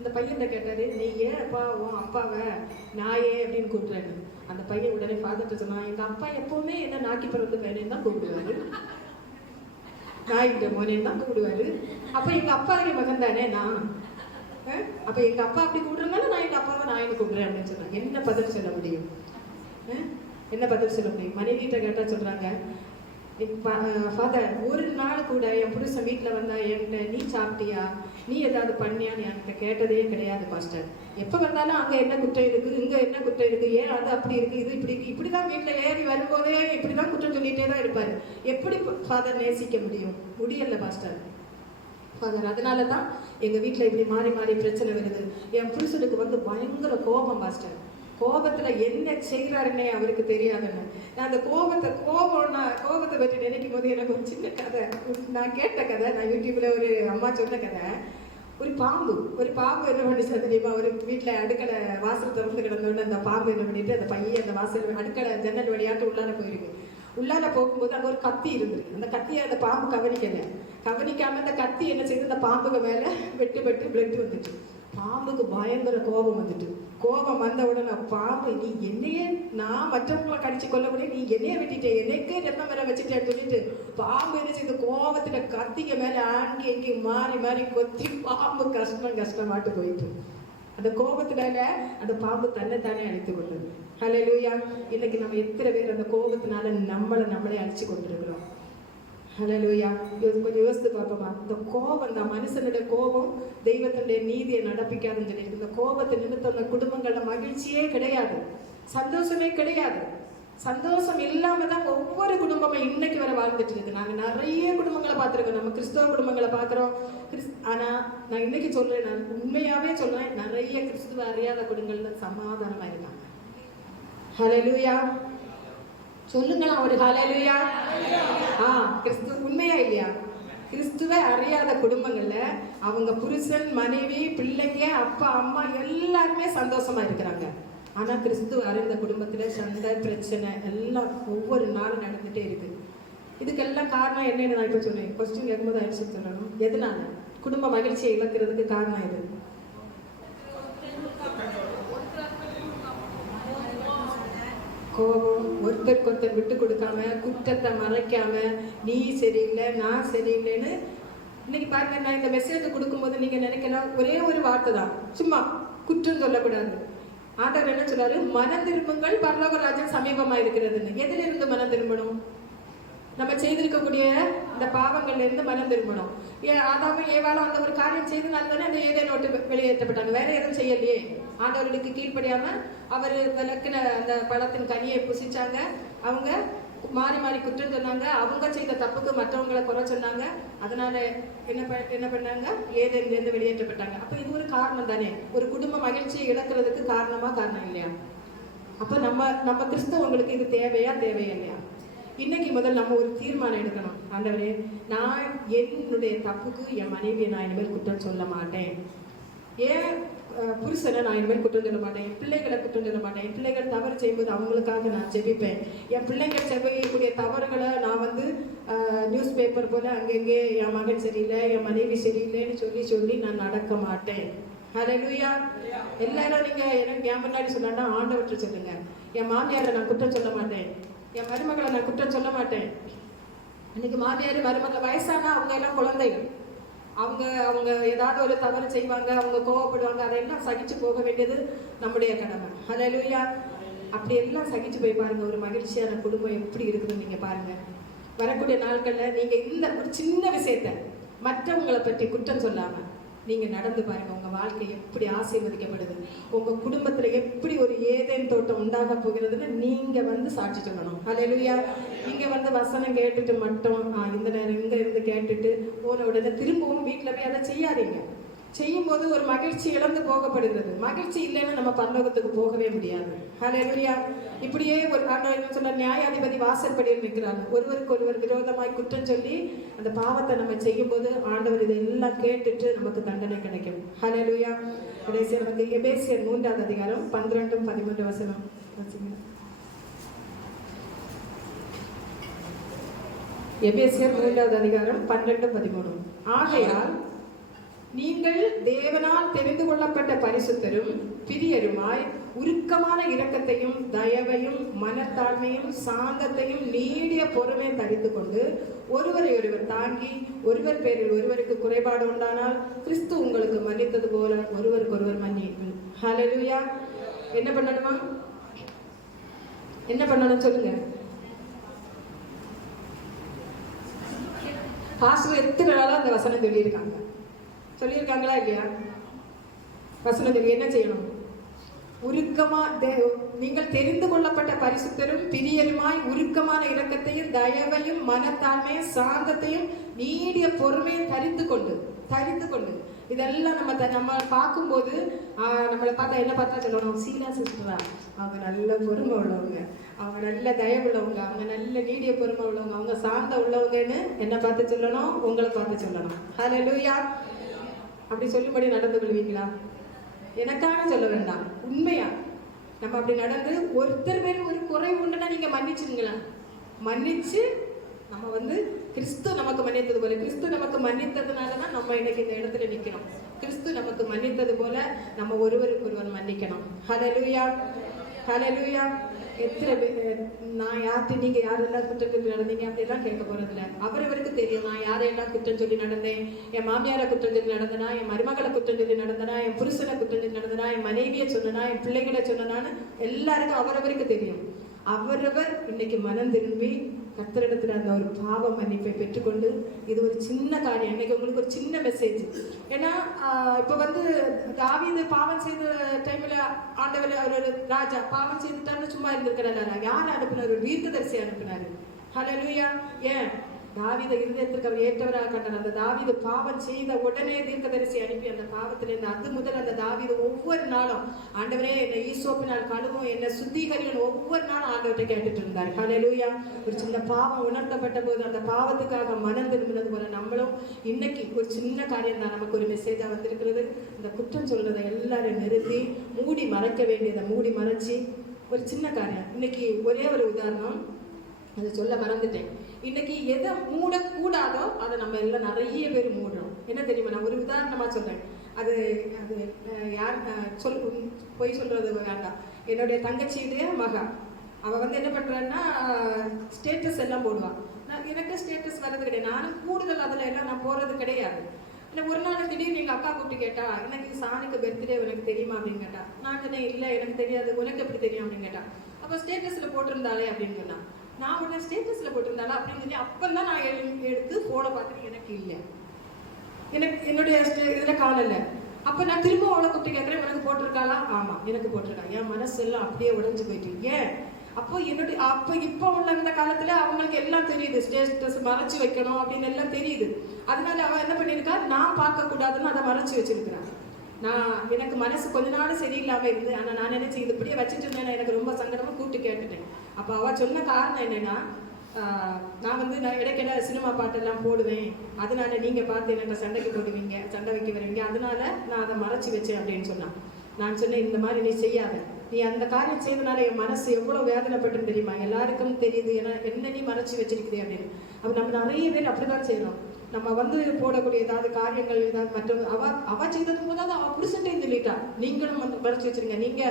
இந்த பையன் கேட்டாரு, நீ ஏன் அப்பா உன் அப்பாவை நாயே அப்படின்னு கூப்பிடுறாரு. அந்த பையன் உடனே ஃபாதர்கிட்ட சொன்னா, எங்க அப்பா எப்பவுமே என்ன நாக்கி பிறந்து பையனையும் தான் கூப்பிடுவாரு, நாய்கிட்ட மோனையும் தான் கூப்பிடுவாரு. அப்ப எங்க அப்பா மகன் தானே நான், அப்ப எங்க அப்பா அப்படி கூப்பிடுறதுனால நான் எங்க அப்பாவை நாயின்னு கூப்பிடுறேன் அப்படின்னு சொன்னேன். என்ன பதில் சொல்ல முடியும்? என்ன பதில் சொல்ல முடியும்? மனைவி கிட்ட கேட்டா சொல்றாங்க, ஃபாதர் ஒரு நாள் கூட என் புருஷன் வீட்டில் வந்தா என்கிட்ட நீ சாப்பிட்டியா, நீ ஏதாவது பண்ணியான்னு என்கிட்ட கேட்டதே கிடையாது பாஸ்டர். எப்போ வந்தாலும் அங்கே என்ன குற்றம் இருக்கு, இங்கே என்ன குற்றம் இருக்கு, ஏன் அது அப்படி இருக்கு, இது இப்படி இருக்கு, இப்படிதான் வீட்டில் ஏறி வரும்போதே இப்படிதான் குற்றம் சொல்லிட்டே தான் இருப்பாரு. எப்படி ஃபாதர் நேசிக்க முடியல பாஸ்டர் ஃபாதர். அதனால தான் எங்கள் வீட்டில் இப்படி மாறி மாறி பிரச்சனை வருது. என் புருஷனுக்கு வந்து பயங்கர கோபம் பாஸ்டர், கோபத்துல என்ன செய்யறாருன்னே அவருக்கு தெரியாதுன்னு. நான் அந்த கோபத்தை பற்றி நினைக்கும் போது எனக்கு ஒரு சின்ன கதை, நான் கேட்ட கதை, நான் யூடியூப்ல ஒரு அம்மா சொன்ன கதை. ஒரு பாம்பு என்ன பண்ணிச்சு தெரியுமா? ஒரு வீட்டுல அடுக்களை வாசல் திறந்து கிடந்தோன்னு அந்த பாம்பு என்ன பண்ணிட்டு அந்த பையன் அந்த வாசல் அடுக்களை ஜன்னல் வழியாட்டு உள்ளார போயிருக்கு. உள்ளார போகும்போது அங்க ஒரு கத்தி இருந்திருக்கு. அந்த கத்தியை அந்த பாம்பு கவனிக்காம அந்த கத்தி என்ன செய்யுது, அந்த பாம்புக்கு மேல வெட்டு பிளட் வந்துட்டு. பாம்புக்கு பயங்கர கோபம் வந்துட்டு. கோபம் வந்த உடனே பாம்பு, நீ என்னையே, நான் மற்றவங்களை கடிச்சு கொள்ள முடியும், நீ என்னைய வெட்டிட்டே, எனக்கே ரத்தம் வர வச்சுட்டேன்னு சொல்லிட்டு பாம்பு என்ன செய்து கோபத்துல கத்திக்க மேல ஆண்டி எங்கேயும் மாறி கொத்தி பாம்பு கஷ்டமாட்டு போயிட்டு. அந்த கோபத்தினால அந்த பாம்பு தன்னைத்தானே அழித்து கொண்டது. ஹல்லேலூயா. இன்னைக்கு நம்ம எத்தனை பேர் அந்த கோபத்தினால நம்மளே அழிச்சு கொண்டிருக்கிறோம். ஹல்லேலூயா. கொஞ்சம் யோசித்து பார்ப்போமா? இந்த கோபம் தான், மனுஷனுடைய கோபம் தெய்வத்தினுடைய நீதியை நடப்பிக்காதுன்னு சொல்லிட்டு, இந்த கோபத்தை நிமித்தம் அந்த குடும்பங்கள்ல மகிழ்ச்சியே கிடையாது, சந்தோஷமே கிடையாது. சந்தோஷம் இல்லாம தான் ஒவ்வொரு குடும்பமும் இன்னைக்கு வரை வாழ்ந்துட்டு இருக்கு. நாங்க நிறைய குடும்பங்களை பார்த்திருக்கோம், நம்ம கிறிஸ்தவ குடும்பங்களை பார்க்கிறோம். ஆனா நான் இன்னைக்கு சொல்றேன், நான் உண்மையாவே சொல்றேன், நிறைய கிறிஸ்துவ அறியாத குடும்பங்கள்ல சமாதானமா இருக்காங்க. ஹல்லேலூயா. சொல்லுங்களா ஒரு ஹல்லேலூயா. கிறிஸ்துவ உண்மையா இல்லையா? கிறிஸ்துவ அறியாத குடும்பங்கள்ல அவங்க புருஷன், மனைவி, பிள்ளைங்க, அப்பா, அம்மா எல்லாருமே சந்தோஷமா இருக்கிறாங்க. ஆனா கிறிஸ்துவ அறிந்த குடும்பத்துல சண்டை, பிரச்சனை எல்லாம் ஒவ்வொரு நாளும் நடந்துட்டே இருக்கு. இதுக்கெல்லாம் காரணம் என்னன்னு நான் இப்ப சொல்றேன். கொஸ்டின் கேட்கும்போது ஆன்சர் சொல்லணும். எதனால குடும்ப மகிழ்ச்சியை இழக்கிறதுக்கு காரணம் எது? கோபம், ஒருத்தருக்கு விட்டு கொடுக்காம, குற்றத்தை மறைக்காம, நீ சரியில்லை நான் சரியில்லைன்னு. இன்னைக்கு பாருங்க, நான் இந்த மெசேஜ் கொடுக்கும்போது நீங்க நினைக்கலாம், ஒரே ஒரு வார்த்தை தான், சும்மா குற்றம் சொல்லக்கூடாது. ஆண்டவர் என்ன சொல்றாரு? மனம் திரும்புங்கள், பரலோக ராஜ்யம் சமீபமா இருக்கிறதுன்னு. எதுல இருந்து மனம் திரும்பணும்? நம்ம செய்திருக்கக்கூடிய இந்த பாவங்கள்ல இருந்து மனம் திரும்பணும். ஆதாமும் ஏவாளும் அந்த ஒரு காரியம் செய்தனால தானே அந்த ஏதேன் விட்டு வெளியேற்றப்பட்டாங்க, வேற எதுவும் செய்யலையே. ஆண்டவர்களுக்கு கீழ்ப்படியாம அவர் விளக்கின அந்த பழத்தின் கனியை புசிச்சாங்க. அவங்க மாறி குற்றம் சொன்னாங்க. அவங்க செய்த தப்புக்கு மற்றவங்களை குறை சொன்னாங்க. அதனால என்ன பண்ணாங்க? ஏதேன்ல இருந்து வெளியேற்றப்பட்டாங்க. அப்ப இது ஒரு காரணம் தானே, ஒரு குடும்ப மகிழ்ச்சியை இழக்கிறதுக்கு காரணம் இல்லையா? அப்ப நம்ம கிறிஸ்தவங்களுக்கு இது தேவையா இல்லையா? இன்னைக்கு முதல் நம்ம ஒரு தீர்மானம் எடுக்கணும். ஆண்டவரே, நான் என்னுடைய தப்புக்கு என் மனைவியை நான் இனிமேல் குற்றம் சொல்ல மாட்டேன், ஏன் புருஷனை நான் இனிமேல் குற்றம் சொல்ல மாட்டேன், பிள்ளைகளை குற்றம் சொல்ல மாட்டேன். பிள்ளைகள் தவறு செய்யும்போது அவங்களுக்காக நான் ஜெபிப்பேன். என் பிள்ளைகள் செய்யக்கூடிய தவறுகளை நான் நியூஸ் பேப்பர் போல அங்கங்கே என் மகன் சரியில்லை, என் மனைவி சரியில்லைன்னு சொல்லி நான் நடக்க மாட்டேன். ஹல்லேலூயா. எல்லாரும் நீங்க எனக்கு என் முன்னாடி சொன்னா ஆண்டவற்றை சொல்லுங்க. என் மாமியாரை நான் குற்றம் சொல்ல மாட்டேன், என் மருமகளை நான் குற்றம் சொல்ல மாட்டேன். இன்னைக்கு மாமியார் மருமகள் வயசானா அவங்க எல்லாம் குழந்தைகள், அவங்க ஏதாவது ஒரு தவறு செய்வாங்க, அவங்க கோவப்படுவாங்க, அதெல்லாம் சகிச்சு போக வேண்டியது நம்முடைய கடமை. ஹல்லேலூயா. அப்படி எல்லாம் சகிச்சு போய் பாருங்க, ஒரு மகிழ்ச்சியான குடும்பம் எப்படி இருக்குதுன்னு நீங்க பாருங்க. வரக்கூடிய நாட்கள்ல நீங்க இந்த ஒரு சின்ன விஷயத்த மற்றவங்களை பற்றி குற்றம் சொல்லாம, நீங்க நடந்து பாருங்க, உங்க வாழ்க்கை எப்படி ஆசீர்வதிக்கப்படுது, உங்க குடும்பத்துல எப்படி ஒரு ஏதேன் தோட்டம் உண்டாக போகிறதுன்னு நீங்க வந்து சாட்சி சொல்லணும். ஹல்லேலூயா. இங்க வந்து வசனம் கேட்டுட்டு மட்டும் இந்த நேரம் இங்க இருந்து கேட்டுட்டு போன உடனே திரும்பவும் வீட்டுல போய் அதை செய்யாதீங்க. செய்யும்போது ஒரு மகிழ்ச்சி இழந்து போகப்படுகிறது. மகிழ்ச்சி இல்லைன்னா நம்ம பரலோகத்துக்கு போகவே முடியாது. ஹல்லேலூயா. இப்படியே ஒரு ஆண்டவர் சொன்ன, நியாயாதிபதி வாசற்படியில் நிற்கிறாங்க. ஒருவருக்கு ஒருவர் விரோதமாய் குற்றம் சொல்லி அந்த பாவத்தை நம்ம செய்யும் போது ஆண்டவர் இதெல்லாம் கேட்டுட்டு நமக்கு தண்டனை கிடைக்கும். ஹல்லேலூயா. கடைசியா வந்து எபேசியர் 3ஆம் அதிகாரம் 12-13 வசனம். எபேசியர் 3ஆம் அதிகாரம் 12-13. ஆகையால் நீங்கள் தேவனால் தெரிந்து கொள்ளப்பட்ட பரிசுத்தரும் பிரியருமாய் உருக்கமான இரக்கத்தையும் தயவையும் மனத்தாழ்மையும் சாந்தத்தையும் நீடிய பொறுமை தரித்து கொண்டு ஒருவரை ஒருவர் தாங்கி ஒருவர் பேரில் ஒருவருக்கு குறைபாடு உண்டானால் கிறிஸ்து உங்களுக்கு மன்னித்தது போல ஒருவருக்கு ஒருவர் மன்னியுங்கள். ஹல்லேலூயா. என்ன பண்ணணுமா? என்ன பண்ணணும் சொல்லுங்க. பாஸ்டர் எத்தனை நாளா அந்த வசனம் சொல்லியிருக்காங்களா இல்லையா? வசனம் சொல்லி என்ன செய்யணும்? உருக்கமா நீங்கள் தெரிந்து கொள்ளப்பட்ட பரிசுத்தரும் பிரியருமாய் உருக்கமான இரக்கத்தையும் தயவையும் மனத்தாழ்மையும் சாந்தத்தையும் நீடிய பொறுமையும் தரித்து கொண்டு இதெல்லாம் நம்ம பார்க்கும்போது நம்மளை பார்த்தா என்ன பார்த்தா சொல்லணும்? சீலா சிஸ்டரா, அவங்க நல்ல பொறுமை உள்ளவங்க, அவங்க நல்ல தயவுள்ளவங்க, அவங்க நல்ல நீடிய பொறுமை உள்ளவங்க, அவங்க சாந்த உள்ளவங்கன்னு என்ன பார்த்து சொல்லணும்? உங்களை பார்த்து சொல்லணும். ஹல்லேலூயா. அப்படி சொல்லும்படி நடந்து கொள்வீங்களா? எனக்காக சொல்ல வேண்டாம், உண்மையா நம்ம அப்படி நடந்து ஒருத்தர் பேர் ஒரு குறை உண்டுன்னா நீங்க மன்னிச்சுங்களா? மன்னிச்சு நம்ம வந்து கிறிஸ்து நமக்கு மன்னித்தது போல, கிறிஸ்து நமக்கு மன்னித்ததுனாலதான் நம்ம இன்னைக்கு இந்த இடத்துல நிக்கிறோம். கிறிஸ்து நமக்கு மன்னித்தது போல நம்ம ஒருவருக்கு ஒருவர் மன்னிக்கணும். ஹல்லேலூயா. ஹல்லேலூயா. எத்தனை பேர் நான் யார்கிட்ட நீங்க யாரெல்லாம் குற்றம் சொல்லி நடந்தீங்க அப்படிலாம் கேட்க போறது இல்லை. அவரவருக்கு தெரியும் நான் யாரையெல்லாம் குற்றம் சொல்லி நடந்தேன். என் மாமியாரை குற்றம் சொல்லி நடந்தனா, என் மருமகளை குற்றம் சொல்லி நடந்தனா, என் புருஷனை குற்றம் சொல்லி நடந்தனா, என் மனைவியை சொன்னனா, என் பிள்ளைகளை சொன்னனான்னு எல்லாருக்கும் அவரவருக்கு தெரியும். அவரவர் இன்னைக்கு மனம் திரும்பி கர்த்தரிடத்துல அந்த ஒரு பாவ மன்னிப்பை பெற்றுக்கொண்டு, இது ஒரு சின்ன காரியம். இன்னைக்கு உங்களுக்கு ஒரு சின்ன மெசேஜ். ஏன்னா இப்ப வந்து தாவீது பாவம் செய்த டைம்ல ஆண்டவர் ஒரு ராஜா பாவம் செய்துட்டான்னு சும்மா இருந்திருக்கிறாரு. யார் அனுப்பினார்? ஒரு தீர்க்கதரிசி அனுப்பினாரு. ஹல்லேலூயா. ஏன்? தாவீதை இருதயத்திற்கு அவர் ஏற்றவராக கண்டார். அந்த தாவீது பாவம் செய்த உடனே தீர்க்கதரிசி அனுப்பி அந்த பாவத்திலிருந்து அது முதல் அந்த தாவீது ஒவ்வொரு நாளும் ஆண்டவரே என்னை ஈசோப்பினால் கழுவும், என்னை சுத்திகரியும் ஒவ்வொரு நாளும் ஆண்டவர்கிட்ட கேட்டுட்டு இருந்தார். ஹல்லேலூயா. ஒரு சின்ன பாவம் உணர்த்தப்பட்ட போது அந்த பாவத்துக்காக மனம் திரும்பினது போல நம்மளும் இன்னைக்கு ஒரு சின்ன காரியம் தான் நமக்கு ஒரு மெசேஜா வந்திருக்கிறது. இந்த குற்றம் சொல்றதை எல்லாரும் நிறுத்தி மூடி மறைக்க வேண்டியதை மூடி மறைச்சி ஒரு சின்ன காரியம். இன்னைக்கு ஒரே ஒரு உதாரணம் அதை சொல்ல மறந்துட்டேன். இன்னைக்கு எதை மூடக்கூடாதோ அதை நம்ம எல்லாம் நிறைய பேர் மூடுறோம். என்ன தெரியுமா? நான் ஒரு உதாரணமா சொல்றேன். அது அது யார் பொய் சொல்றது வேண்டாம். என்னுடைய தங்கச்சியுடைய மகா அவ வந்து என்ன பண்றான்னா ஸ்டேட்டஸ் எல்லாம் போடுவான். எனக்கு ஸ்டேட்டஸ் வர்றது கிடையாது. நானும் கூடுதல் அதுல எல்லாம் நான் போறது கிடையாது. ஒரு நாள் திடீர்னு எங்க அக்கா கூப்பிட்டு கேட்டா, எனக்கு சாணிக்கு பர்த்டே உனக்கு தெரியுமா அப்படின்னு கேட்டா. நான் சொன்னேன் இல்லை எனக்கு தெரியாது. உனக்கு எப்படி தெரியும் அப்படின்னு கேட்டா. அப்ப ஸ்டேட்டஸ்ல போட்டிருந்தாலே அப்படின்னு சொன்னா. நான் உடனே ஸ்டேட்டஸ்ல போட்டிருந்தாலும் அப்படின்னு சொல்லி அப்பந்தான் நான் எடுத்து போன பார்த்துட்டு எனக்கு இல்லை, எனக்கு என்னுடைய இதுல காலம் இல்லை. அப்ப நான் திரும்ப அவளை கூப்பிட்டு கேட்கறேன், உனக்கு போட்டிருக்காளா? ஆமா எனக்கு போட்டிருக்கா. என் மனசு எல்லாம் அப்படியே உடைஞ்சு போயிட்டு. ஏன்? அப்போ இப்ப உள்ள இந்த காலத்துல அவங்களுக்கு எல்லாம் தெரியுது, ஸ்டேட்டஸ் மறைச்சு வைக்கணும் அப்படின்னு எல்லாம் தெரியுது. அதனால அவ என்ன பண்ணிருக்கா, நான் பார்க்க கூடாதுன்னு அதை மறைச்சு வச்சிருக்கிறான். எனக்கு மனசு கொஞ்ச நாள் சரியில்லாம இருந்து, ஆனா நான் நினைச்சு இது இப்படியே வச்சுட்டு இருந்தேன், எனக்கு ரொம்ப சங்கடமா கூப்பிட்டு கேட்டுட்டேன். அப்ப அவ சொன்ன காரணம் என்னன்னா, நான் வந்து இடைக்கிட சினிமா பாட்டெல்லாம் போடுவேன், அதனால நீங்க பார்த்து என்ன சண்டைக்கு போடுவீங்க, சண்டை வைக்க வருவீங்க, அதனால நான் அதை மறைச்சு வச்சேன் அப்படின்னு சொன்னான். நான் சொன்னேன் இந்த மாதிரி நீ செய்யாத, நீ அந்த காரியம் செய்தனால என் மனசு எவ்வளவு வேதனைப்பட்டு தெரியுமா, எல்லாருக்கும் தெரியுது, ஏன்னா என்ன நீ மறைச்சு வச்சிருக்குதே அப்படின்னு. அப்ப நம்ம நிறைய பேர் அப்படிதான் செய்யறோம். நம்ம வந்து போடக்கூடிய ஏதாவது காரியங்கள் ஏதாவது மற்ற அவ செய்தது போதாவது அவ புருஷன்ட்டையும் சொல்லிட்டா, நீங்களும் வந்து மறைச்சு வச்சிருங்க, நீங்க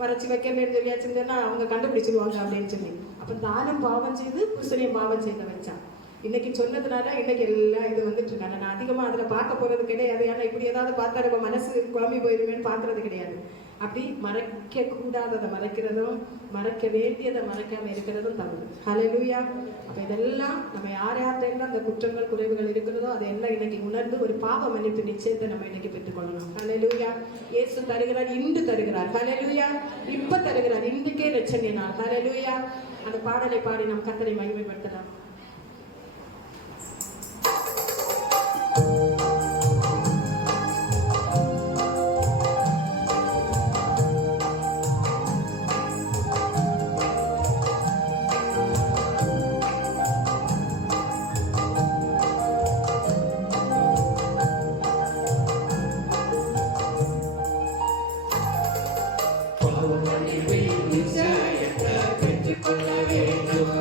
மறைச்சு வைக்கலன்னு சொல்லியாச்சுங்கன்னா அவங்க கண்டுபிடிச்சிருவாங்க அப்படின்னு சொல்லி. அப்ப தானும் பாவம் செய்து புருஷனையும் பாவம் செய்த வச்சான். இன்னைக்கு சொன்னதுனால இன்னைக்கு எல்லாம் இது வந்துட்டு இருக்காங்க. நான் அதிகமா அதுல பார்க்க போறது கிடையாது. ஏன்னா இப்படி ஏதாவது பார்த்தா நம்ம மனசு குழம்பி போயிருவேன்னு பாக்குறது கிடையாது. அப்படி மறைக்க கூடாததை மறைக்கிறதும் மறைக்க வேண்டியதை மறைக்காம இருக்கிறதும் தவறு. ஹல்லேலூயா. அப்ப இதெல்லாம் நம்ம யார்கிட்ட எல்லாம் அந்த குற்றங்கள் குறைவுகள் இருக்கிறதோ அதையெல்லாம் இன்னைக்கு உணர்ந்து ஒரு பாவ மன்னிப்பு நிச்சயத்தை நம்ம இன்னைக்கு பெற்றுக்கொள்ளணும். ஹல்லேலூயா. இயேசு தருகிறார், இன்று தருகிறார். ஹல்லேலூயா. இப்ப தருகிறார், இன்றைக்கே ரட்சணிய நாள். ஹல்லேலூயா. அந்த பாடலை பாடி நாம் கர்த்தரை மகிமைப்படுத்தலாம். பாவமன்னிப்பை நிச்சயத்தை பெற்றுக்கொள்ள வேண்டும்.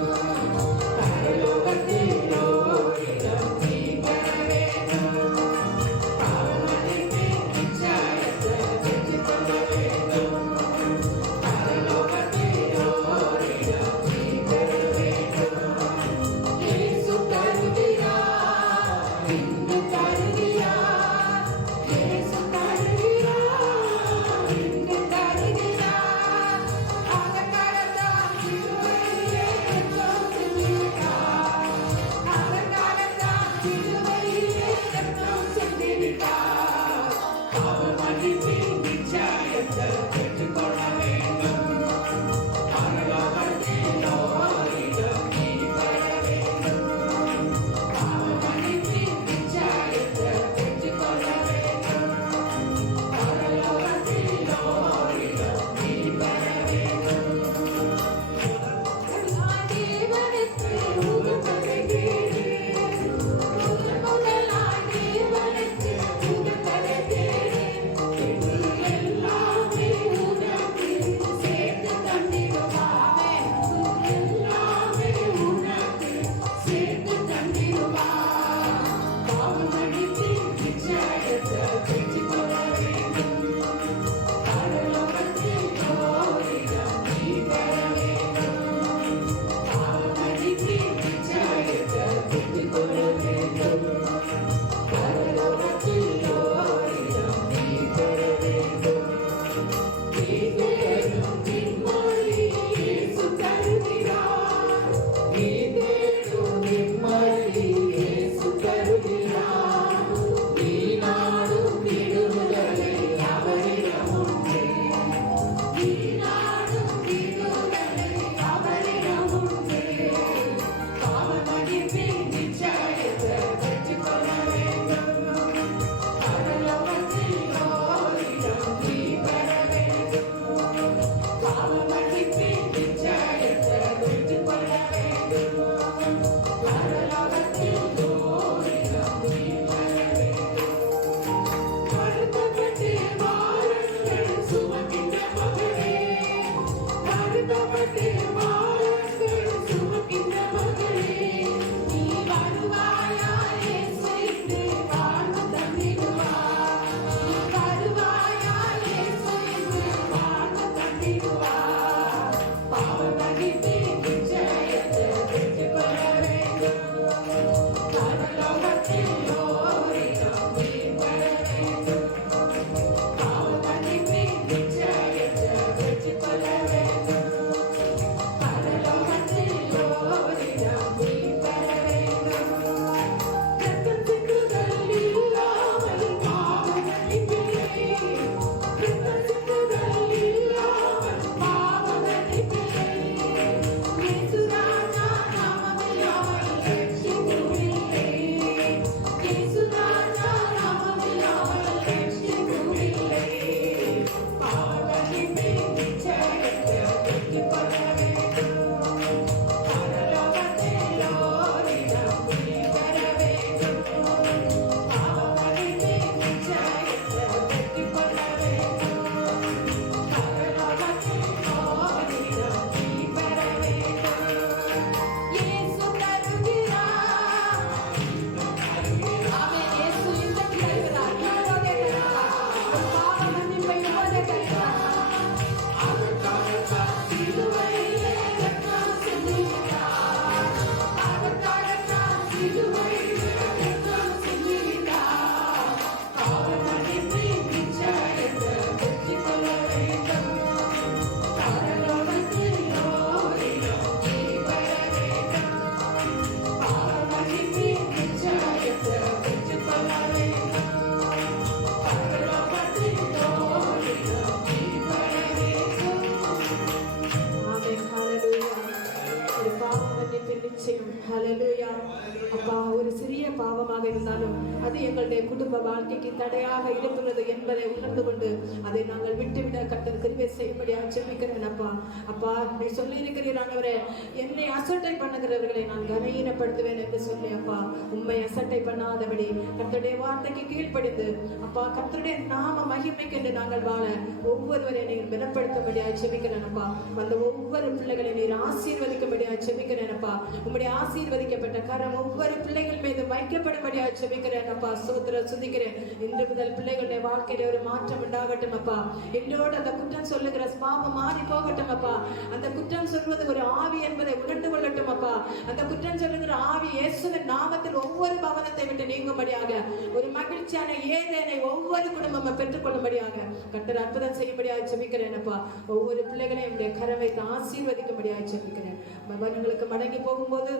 ஒரு சிறிய பாவமாக இருந்தாலும் அது எங்களுடைய குடும்ப வாழ்க்கைக்கு தடையாக இருக்கிறது என்பதை உணர்ந்து கொண்டு அதை நாங்கள் விட்டுவிட கர்த்தர் கிருபை செய்யும்படியாக ஜெபிக்கிறேன் அப்பா. அப்பா, நீ சொல்லி இருக்கிறீர் ஆண்டவரே, என்னை அசட்டை பண்ணுகிறவர்களை நான் கனஈனப்படுத்துவேன் என்று சொல்லி அப்பா, உண்மை அசட்டை பண்ணாதபடி கர்த்தருடைய வார்த்தைக்கு கீழ்ப்படிந்து அப்பா, கர்த்தருடைய நாம மகிமைக்கு என்று நாங்கள் வாழ ஒவ்வொருவரை நீர் பலப்படுத்தும்படியாக ஜெபிக்கிறேன் அப்பா. வந்த ஒவ்வொரு பிள்ளைகளை நீர் ஆசீர்வதிக்கும்படியாக ஜெபிக்கிறேன் அப்பா. உம்முடைய ஆசீர்வதிக்கப்பட்ட கரம் ஒவ்வொரு பிள்ளைகள் மீது வைக்கப்படும்படியாக ஜெபிக்கிறேன் அப்பா. ஸ்தோத்திரம் துதிக்கிறேன். இன்று முதல் பிள்ளைகளுடைய வாழ்க்கையில ஒரு மாற்றம் உண்டாகட்டும் அப்பா. என்னோடு அந்த குற்றம் சொல்லுகிற பாவம் மாறி போகட்டும் அப்பா. அந்த குற்றம் சொல்வது ஒரு ஆவி என்பதை உணர்ந்து கொள்ளட்டும் அப்பா. அந்த குற்றம் சொல்லுகிற ஆவி இயேசுவின் நாமத்தில் ஒவ்வொரு பவனத்தை விட்டு நீங்கும்படியாக ஒரு மகிழ்ச்சியான ஏதேனை ஒவ்வொரு குடும்பமும் பெற்றுக்கொள்ளும்படியாக கர்த்தர் அற்புதம் செய்யும்படியாக ஜெபிக்கிறேன் அப்பா. ஒவ்வொரு பிள்ளைகளையும் உடைய கரம் வைத்து ஆசீர்வதிக்கும்படியாக ஜெபிக்கிறேன். பகவான்களுக்கு மடங்கி போகும்போது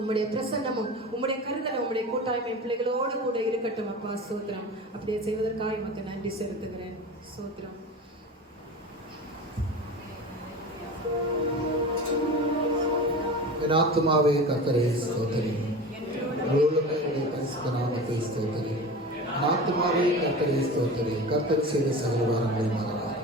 உம்முடைய பிரசன்னமும் உம்முடைய கருதலும் உம்முடைய கூட்டாய்மை பிள்ளைகளோடு கூட இருக்கட்டும் அப்பா. ஸ்தோத்திரம். அப்படியே செய்வதற்காக உமக்கு நன்றி செலுத்துகிறேன். ஸ்தோத்திரம். என் ஆத்துமாவே கர்த்தரை ஸ்தோத்திரி, முழுமையுடைய பரிசுத்த நாமத்தை ஸ்தோத்திரி. என் ஆத்துமாவே கர்த்தரை ஸ்தோத்திரி, கர்த்தர் செய்த சகல வாரங்களை மறவார்.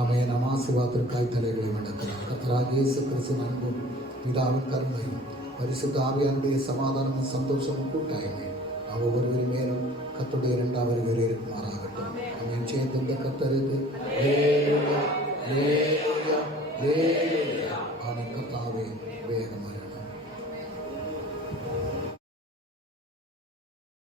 ஆமென். அமாசிவாத்திற்காய் தலைகளை வணங்குகிறார். கர்த்தராகிய இயேசு கிறிஸ்துவின் அன்பும் பிதாவின் கருணையும் பரிசுத்த ஆவியானுடைய சமாதானமும் சந்தோஷமும் கூட்டாய்மை ஒவ்வொருவரும் மேலும் கர்த்தருடைய இரண்டாவது வேறு இருக்குமாறாகட்டும். ஆமென். சேர்ந்த கர்த்தருக்கு ஆமென். கர்த்தாவே